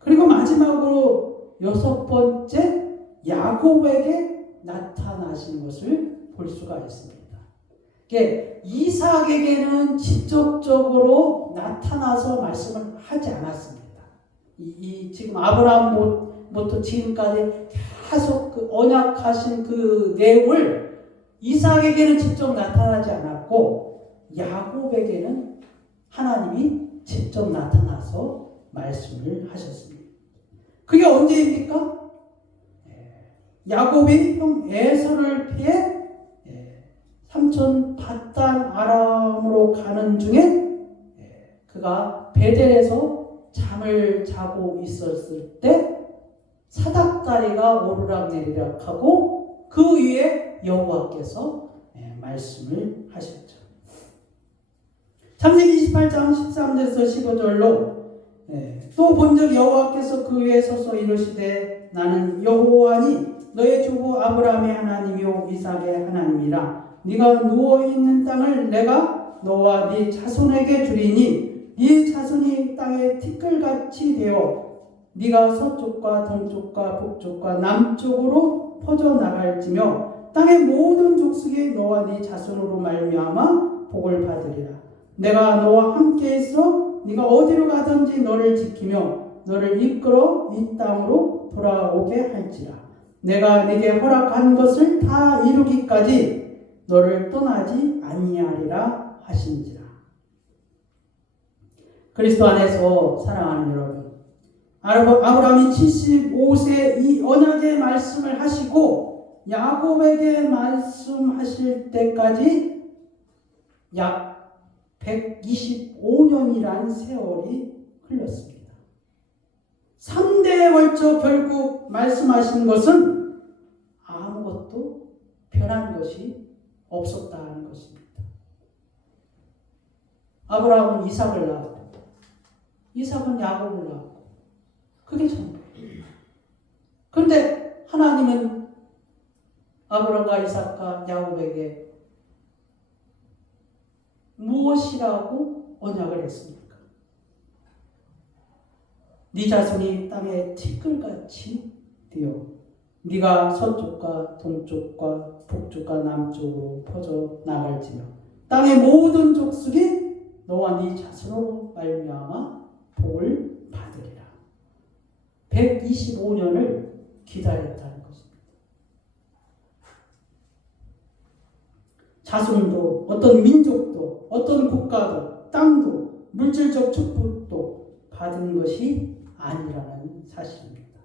그리고 마지막으로 6번째 야곱에게 나타나신 것을 볼 수가 있습니다. 이삭에게는 직접적으로 나타나서 말씀을 하지 않았습니다. 지금 아브라함부터 지금까지 계속 그 언약하신 그 내용을 이삭에게는 직접 나타나지 않았고, 야곱에게는 하나님이 직접 나타나서 말씀을 하셨습니다. 그게 언제입니까? 야곱이 형 에서를 피해 삼촌 밧단 아람으로 가는 중에 그가 베델에서 잠을 자고 있었을 때 사닥다리가 오르락내리락 하고 그 위에 여호와께서 말씀을 하셨죠. 창세기 28장 13절에서 15절로 또 본즉 여호와께서 그 위에 서서 이르시되 나는 여호와니 너의 주부 아브라함의 하나님이요 이삭의 하나님이라. 네가 누워있는 땅을 내가 너와 네 자손에게 주리니 네 자손이 땅에 티끌같이 되어 네가 서쪽과 동쪽과 북쪽과 남쪽으로 퍼져나갈지며 땅의 모든 족속이 너와 네 자손으로 말미암아 복을 받으리라. 내가 너와 함께 있어 네가 어디로 가든지 너를 지키며 너를 이끌어 이 땅으로 돌아오게 할지라. 내가 네게 허락한 것을 다 이루기까지 너를 떠나지 아니하리라 하신지라. 그리스도 안에서 사랑하는 여러분, 아브라함이 75세 이 언약의 말씀을 하시고 야곱에게 말씀하실 때까지 약 125년이라는 세월이 흘렀습니다. 3대에 걸쳐 결국 말씀하신 것은 아무것도 변한 것이 없었다는 것입니다. 아브라함은 이삭을 낳았고 이삭은 야곱을 낳았고 그게 전부예요. 그런데 하나님은 아브라함과 이삭과 야곱에게 무엇이라고 언약을 했습니까? 네 자손이 땅에 티끌같이 되어 네가 서쪽과 동쪽과 북쪽과 남쪽으로 퍼져 나갈지며 땅의 모든 족속이 너와 네 자손으로 말미암아 복을 받으리라. 125년을 기다렸다는 것입니다. 자손도 어떤 민족도 어떤 국가도 땅도 물질적 축복도 받은 것이 아니라는 사실입니다.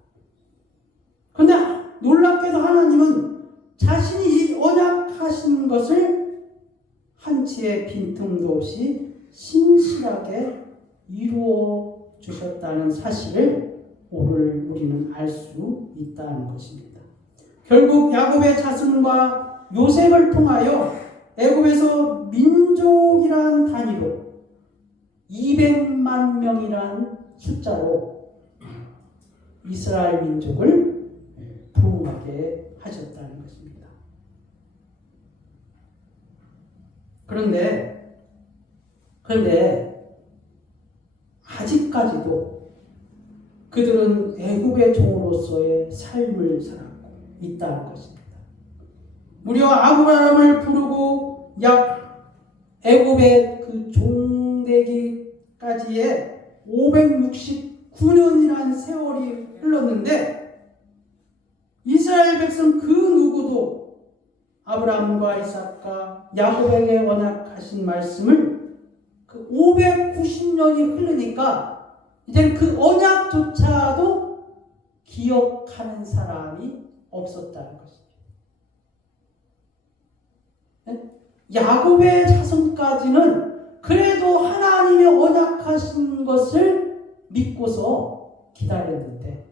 그런데 놀랍게도 하나님은 자신이 이 언약하신 것을 한치의 빈틈도 없이 신실하게 이루어 주셨다는 사실을 오늘 우리는 알 수 있다는 것입니다. 결국 야곱의 자손과 요셉을 통하여 애굽에서 민족이란 단위로 200만 명이란 숫자로 이스라엘 민족을 부흥하게 하셨다는 것입니다. 그런데 아직까지도 그들은 애굽의 종으로서의 삶을 살았고 있다는 것입니다. 무려 아브라함을 부르고 약 애굽의 그 종되기까지의 569년이라는 세월이 흘렀는데 이스라엘 백성 그 누구도 아브라함과 이삭과 야곱에게 언약하신 말씀을 그 590년이 흐르니까 이제 그 언약조차도 기억하는 사람이 없었다는 것입니다. 야곱의 자손까지는 그래도 하나님의 언약하신 것을 믿고서 기다렸는데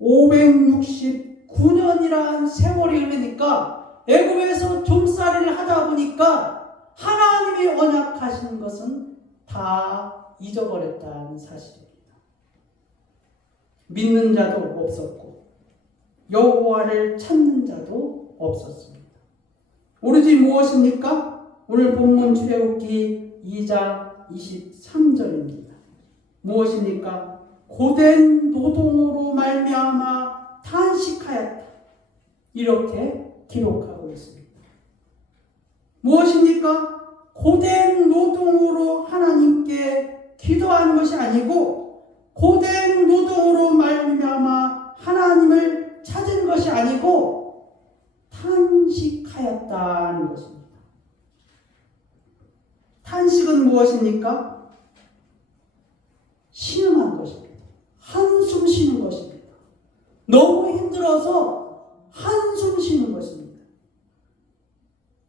569년이라는 세월이 흐르니까 애굽에서 종살이를 하다 보니까 하나님이 언약하신 것은 다 잊어버렸다는 사실입니다. 믿는 자도 없었고 여호와를 찾는 자도 없었습니다. 오로지 무엇입니까? 오늘 본문 출애굽기 2장 23절입니다. 무엇입니까? 고된 노동으로 말미암아 탄식하였다. 이렇게 기록하고 있습니다. 무엇입니까? 고된 노동으로 하나님께 기도하는 것이 아니고 고된 노동으로 말미암아 하나님을 찾은 것이 아니고 탄식하였다는 것입니다. 탄식은 무엇입니까? 신음한 것입니다. 한숨 쉬는 것입니다. 너무 힘들어서 한숨 쉬는 것입니다.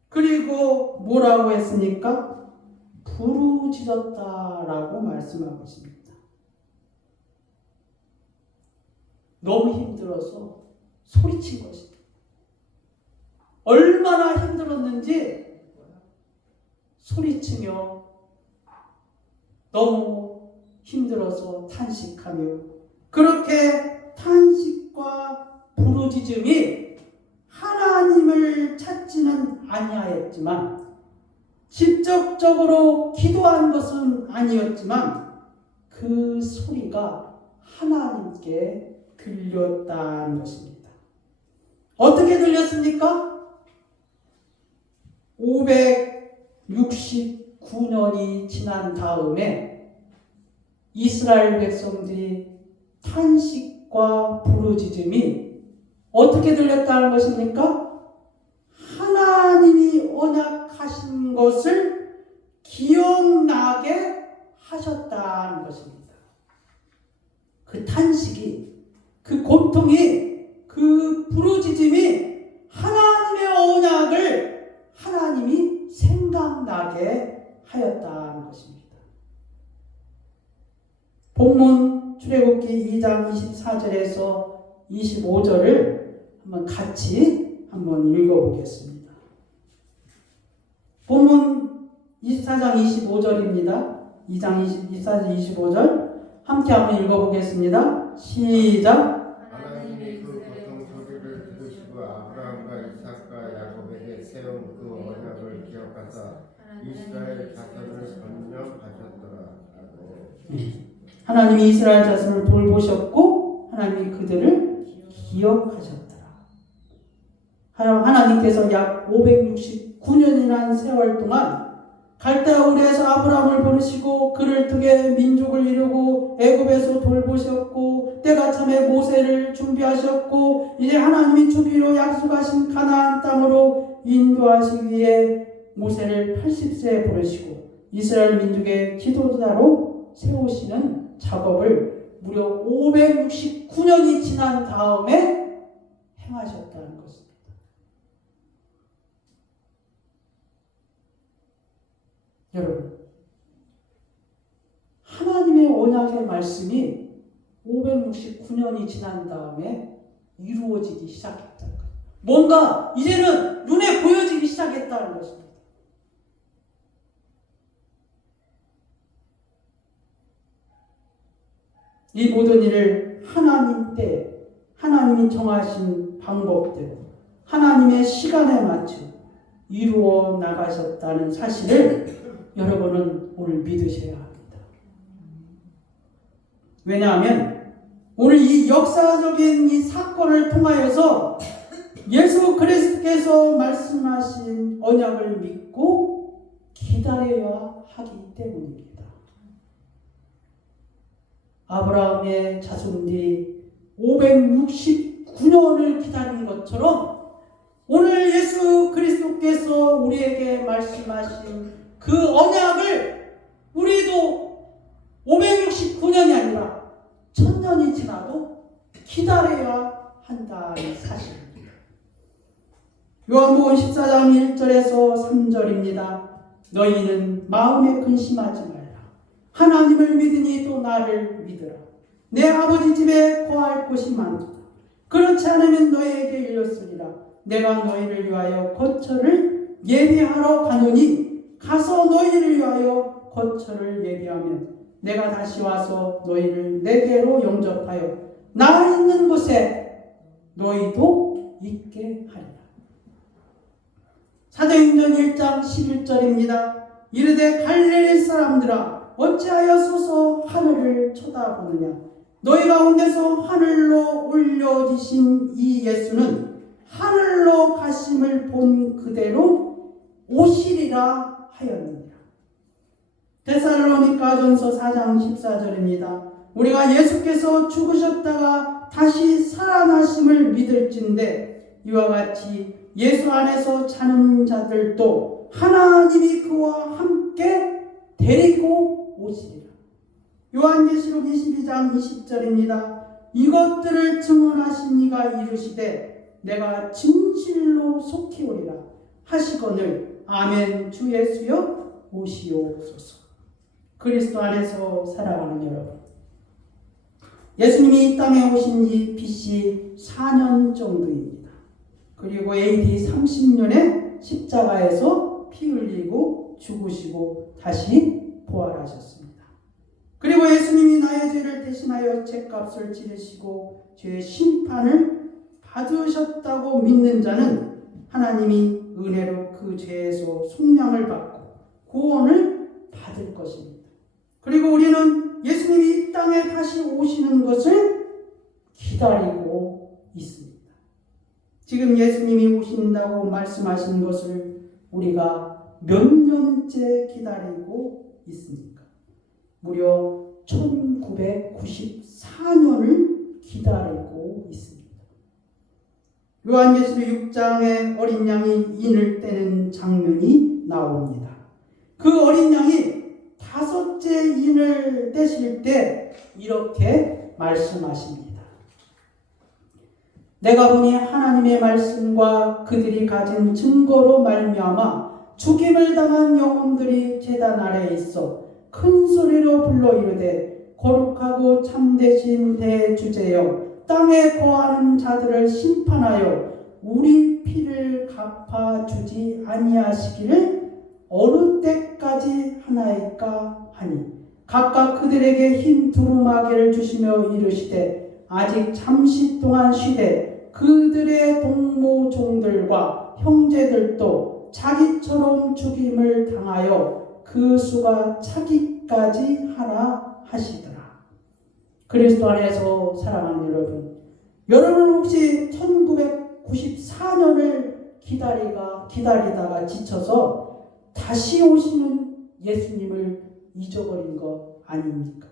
그리고 뭐라고 했습니까? 부르짖었다라고 말씀하고 있습니다. 너무 힘들어서 소리친 것입니다. 얼마나 힘들었는지 소리치며 너무 힘들어서 탄식하며 그렇게 탄식과 부르짖음이 하나님을 찾지는 아니하였지만 직접적으로 기도한 것은 아니었지만 그 소리가 하나님께 들렸다는 것입니다. 어떻게 들렸습니까? 569년이 지난 다음에 이스라엘 백성들이 탄식과 부르짖음이 어떻게 들렸다는 것입니까? 하나님이 언약하신 것을 기억나게 하셨다는 것입니다. 그 탄식이, 그 고통이, 그 부르짖음이 하나님의 언약을 하나님이 생각나게 하였다는 것입니다. 본문 출애굽기 2장 24절에서 25절을 같이 한번 읽어보겠습니다. 본문 24장 25절입니다. 2장 24절 25절 함께 한번 읽어보겠습니다. 시작. 하나님이 그 고통 소리를 들으시고 아브라함과 이삭과 야곱에게 세운 그 언약을 기억하사 이스라엘 자손을 건명하셨더라. 하나님이 이스라엘 자손을 돌보셨고 하나님이 그들을 기억하셨더라. 하나님께서 약 569년이라는 세월 동안 갈대아 우르에서 아브라함을 부르시고 그를 통해 민족을 이루고 애굽에서 돌보셨고 때가 참에 모세를 준비하셨고 이제 하나님이 주기로 약속하신 가나안 땅으로 인도하시기 위해 모세를 80세에 부르시고 이스라엘 민족의 지도자로 세우시는 작업을 무려 569년이 지난 다음에 행하셨다는 것입니다. 여러분, 하나님의 언약의 말씀이 569년이 지난 다음에 이루어지기 시작했다. 뭔가 이제는 눈에 보여지기 시작했다는 것입니다. 이 모든 일을 하나님 때, 하나님이 정하신 방법대로, 하나님의 시간에 맞춰 이루어 나가셨다는 사실을 여러분은 오늘 믿으셔야 합니다. 왜냐하면 오늘 이 역사적인 이 사건을 통하여서 예수 그리스도께서 말씀하신 언약을 믿고 기다려야 하기 때문입니다. 아브라함의 자손들이 569년을 기다린 것처럼 오늘 예수 그리스도께서 우리에게 말씀하신 그 언약을 우리도 569년이 아니라 1000년이 지나도 기다려야 한다는 사실입니다. 요한복음 14장 1절에서 3절입니다. 너희는 마음에 근심하지 말라. 하나님을 믿으니 또 나를 믿으라. 내 아버지 집에 거할 곳이 많도다. 그렇지 않으면 너희에게 일렀으리라. 내가 너희를 위하여 거처를 예비하러 가노니 가서 너희를 위하여 거처를 예비하면 내가 다시 와서 너희를 내게로 영접하여 나 있는 곳에 너희도 있게 하리라. 사도행전 1장 11절입니다. 이르되 갈릴리 사람들아 어찌하여 서서 하늘을 쳐다보느냐. 너희 가운데서 하늘로 올려지신 이 예수는 하늘로 가심을 본 그대로 오시리라 하였느니라. 데살로니가전서 4장 14절입니다. 우리가 예수께서 죽으셨다가 다시 살아나심을 믿을진데 이와 같이 예수 안에서 자는 자들도 하나님이 그와 함께 데리고 오시리라. 요한계시록 22장 20절입니다. 이것들을 증언하신 이가 이르시되 내가 진실로 속히 오리라 하시거늘 아멘. 주 예수여 오시옵소서. 그리스도 안에서 살아가는 여러분, 예수님이 이 땅에 오신 지 BC 4년 정도입니다. 그리고 AD 30년에 십자가에서 피 흘리고 죽으시고 다시 부활하셨습니다. 그리고 예수님이 나의 죄를 대신하여 죄값을 치르시고 죄의 심판을 받으셨다고 믿는 자는 하나님이 은혜로 그 죄에서 속량을 받고 구원을 받을 것입니다. 그리고 우리는 예수님이 이 땅에 다시 오시는 것을 기다리고 있습니다. 지금 예수님이 오신다고 말씀하신 것을 우리가 몇 년째 기다리고 있습니까? 무려 1994년을 기다리고 있습니다. 요한계시록 6장에 어린 양이 인을 떼는 장면이 나옵니다. 그 어린 양이 5째 인을 떼실 때 이렇게 말씀하십니다. 내가 보니 하나님의 말씀과 그들이 가진 증거로 말미암아 죽임을 당한 영혼들이 제단 아래에 있어 큰 소리로 불러 이르되 거룩하고 참되신 대주제여 땅에 거하는 자들을 심판하여 우리 피를 갚아주지 아니하시기를 어느 때까지 하나이까 하니 각각 그들에게 흰 두루마기를 주시며 이르시되 아직 잠시 동안 쉬되 그들의 동무종들과 형제들도 자기처럼 죽임을 당하여 그 수가 차기까지 하라 하시더라. 그리스도 안에서 사랑하는 여러분 혹시 1994년을 기다리다가 지쳐서 다시 오시는 예수님을 잊어버린 것 아닙니까?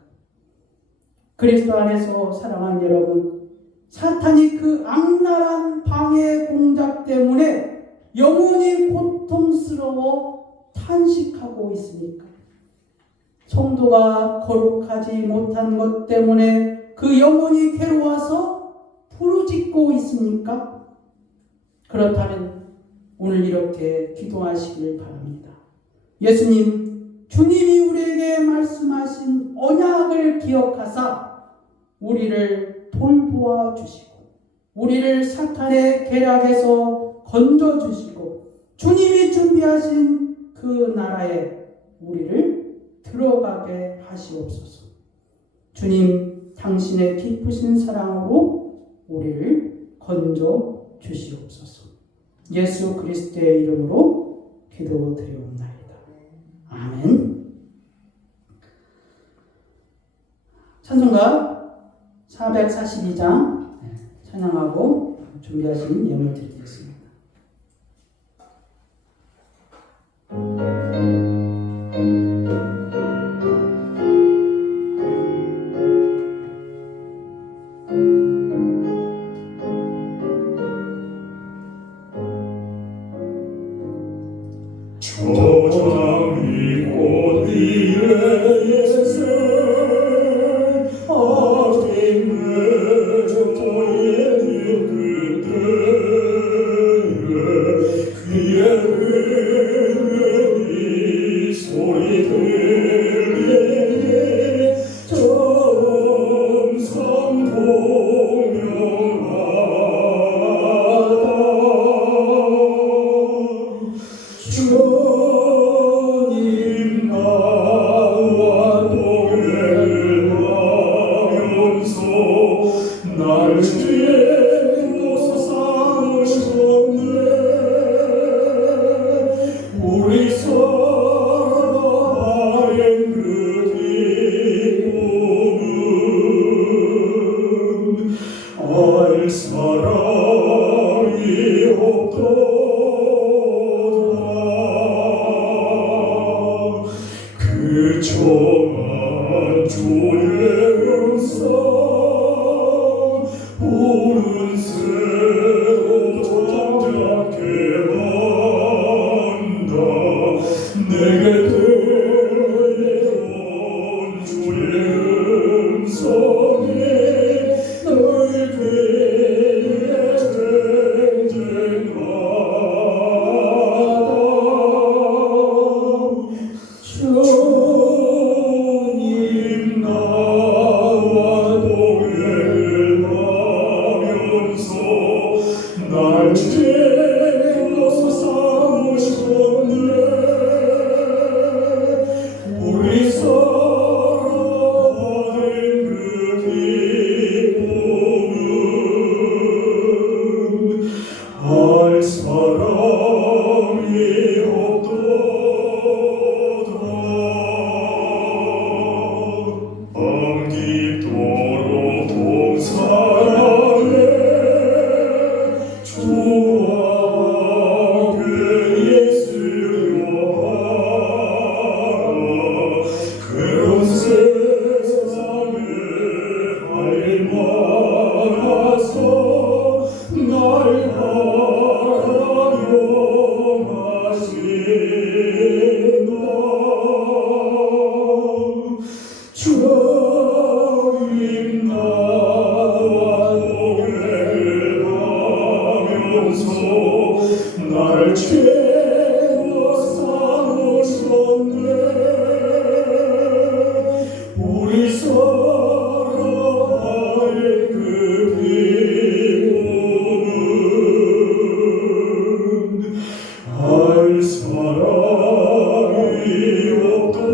그리스도 안에서 사랑하는 여러분, 사탄이 그 악랄한 방해 공작 때문에 영혼이 고통스러워 탄식하고 있습니까? 성도가 거룩하지 못한 것 때문에 그 영혼이 괴로워서 부르짖고 있습니까? 그렇다면 오늘 이렇게 기도하시길 바랍니다. 예수님, 주님이 우리에게 말씀하신 언약을 기억하사 우리를 돌보아 주시고 우리를 사탄의 계략에서 건져주시고 주님이 준비하신 그 나라에 우리를 들어가게 하시옵소서. 주님, 당신의 깊으신 사랑으로 우리를 건져 주시옵소서. 예수 그리스도의 이름으로 기도드리옵나이다. 아멘. 찬송가 442장 찬양하고 준비하신 예물 드리겠습니다. 저장이 꽃 위에서 아침에 저토에는 그때 귀에 이 소리 들리니 정상 공명하다. 주님 나와 동행을 하면서 날 지키고 삼으셨네. 우리 살아가는 그 기쁨은 알 사람이 없도다. 그 정한 주의 음성 우는 새로 잠잠케 한다. 내게 들려온 주의 음성이 너희 귀에 쟁쟁하다. 주님 나와 동행을 하면서 날 지키고 삼으셨네. 우리 살아가는 그 기쁨은 알 사람이 없도다. 밤 깊도록 동산에 주와 함께 있으려하라. 그런 세상에 하일 많아서 날 사랑하신다. 주님 나와 동행을 하면서 날 지키고 삼으셨네. 우리 살아가는 그 기쁨은 알 사람이 없도다.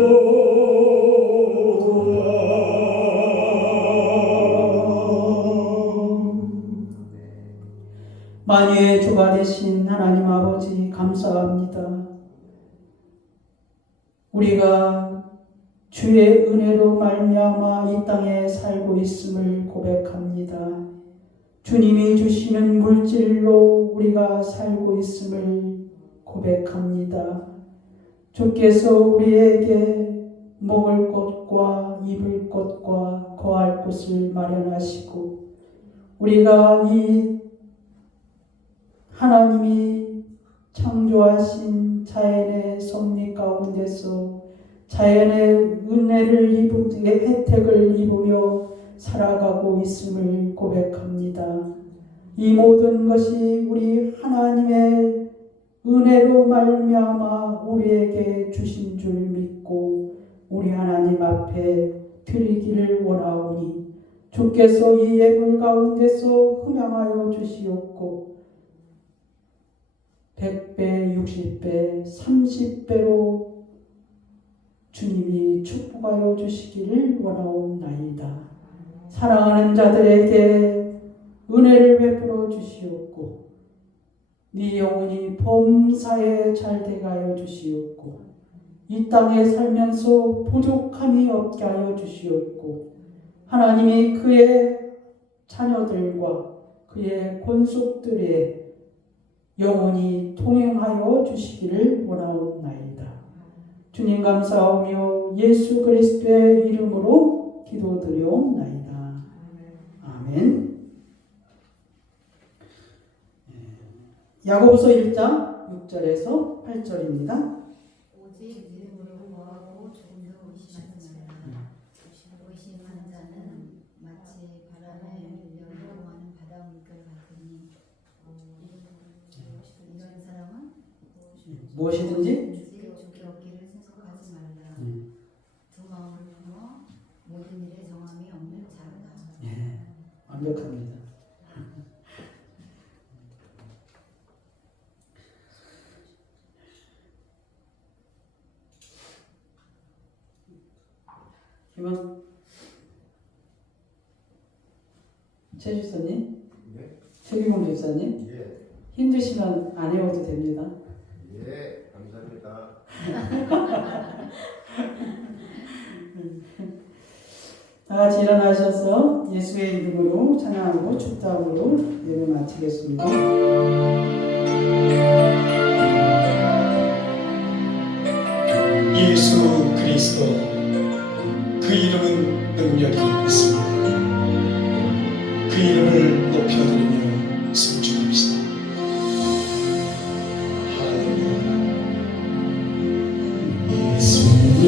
만유의 주가 되신 하나님 아버지 감사합니다. 우리가 주의 은혜로 말미암아 이 땅에 살고 있음을 고백합니다. 주님이 주시는 물질로 우리가 살고 있음을 고백합니다. 주께서 우리에게 먹을 것과 입을 것과 거할 곳을 마련하시고 우리가 이 하나님이 창조하신 자연의 섭리 가운데서 자연의 은혜를 혜택을 입으며 살아가고 있음을 고백합니다. 이 모든 것이 우리 하나님의 은혜로 말미암아 우리에게 주신 줄 믿고 우리 하나님 앞에 드리기를 원하오니 주께서 이 예불 가운데서 흠양하여 주시옵고 100배, 60배, 30배로 주님이 축복하여 주시기를 원하옵나이다. 사랑하는 자들에게 은혜를 베풀어 주시옵고 네 영혼이 범사에 잘되게 하여 주시옵고 이 땅에 살면서 부족함이 없게 하여 주시옵고 하나님이 그의 자녀들과 그의 권속들의 영혼이 통행하여 주시기를 원하옵나이다. 주님 감사하며 예수 그리스도의 이름으로 기도드려옵나이다. 아멘. 야고보서 1장 6절에서 8절입니다. 오직 믿음으로 구하고 조금도 의심하지 말라. 의심하는 자는 마치 바람에 밀려 이동하는 바다 물결 같으니 이런 사람은 무엇이든지 주께 얻기를 생각하지 말라. 두 마음을 품어 모든 일에 정함이 없는 자라. 완벽합니다. 김원 최 집사님, 네? 최기봉 집사님, 예, 힘드시면 안 해도 됩니다. 예, 감사합니다. 다 같이 일어나셔서 예수의 이름으로 찬양하고 축도함으로 예배 마치겠습니다. 예수 그리스도 그 이름은 능력이 있습니다. 그 이름을 높여드리며颂축합시다. 할렐루야. 예수의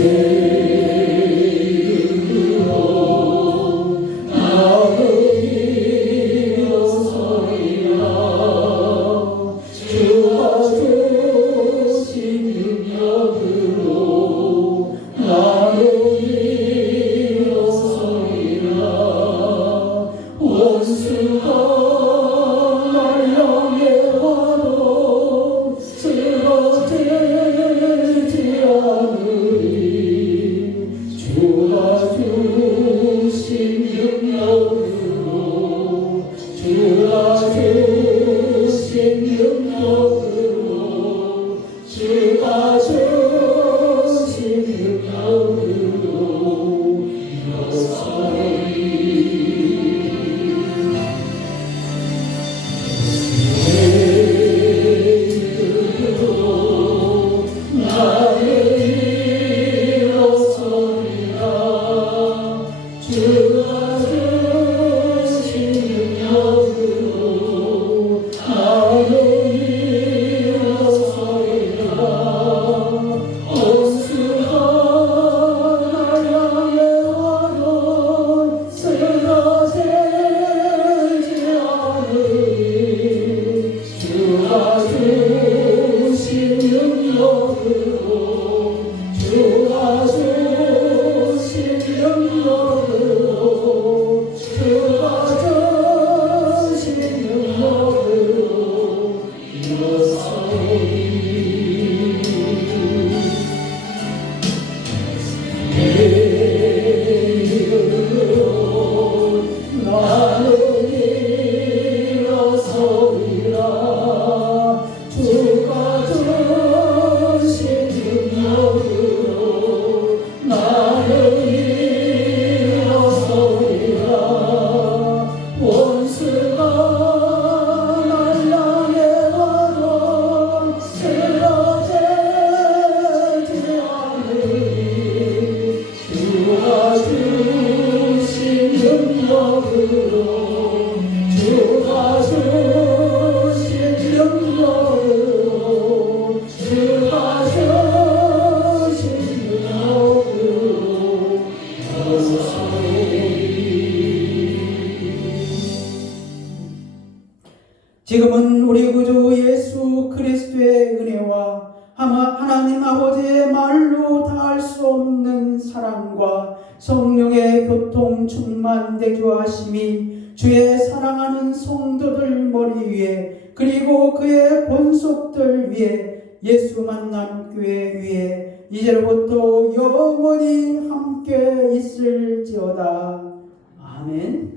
지금은 우리 구주 예수 그리스도의 은혜와 하나님 아버지의 말로 다할 수 없는 사랑과 성령의 교통 충만 대조하심이 주의 사랑하는 성도들 머리 위에 그리고 그의 본속들 위에 예수 만남 교회 위에 이제로부터 영원히 함께 있을지어다. 아멘.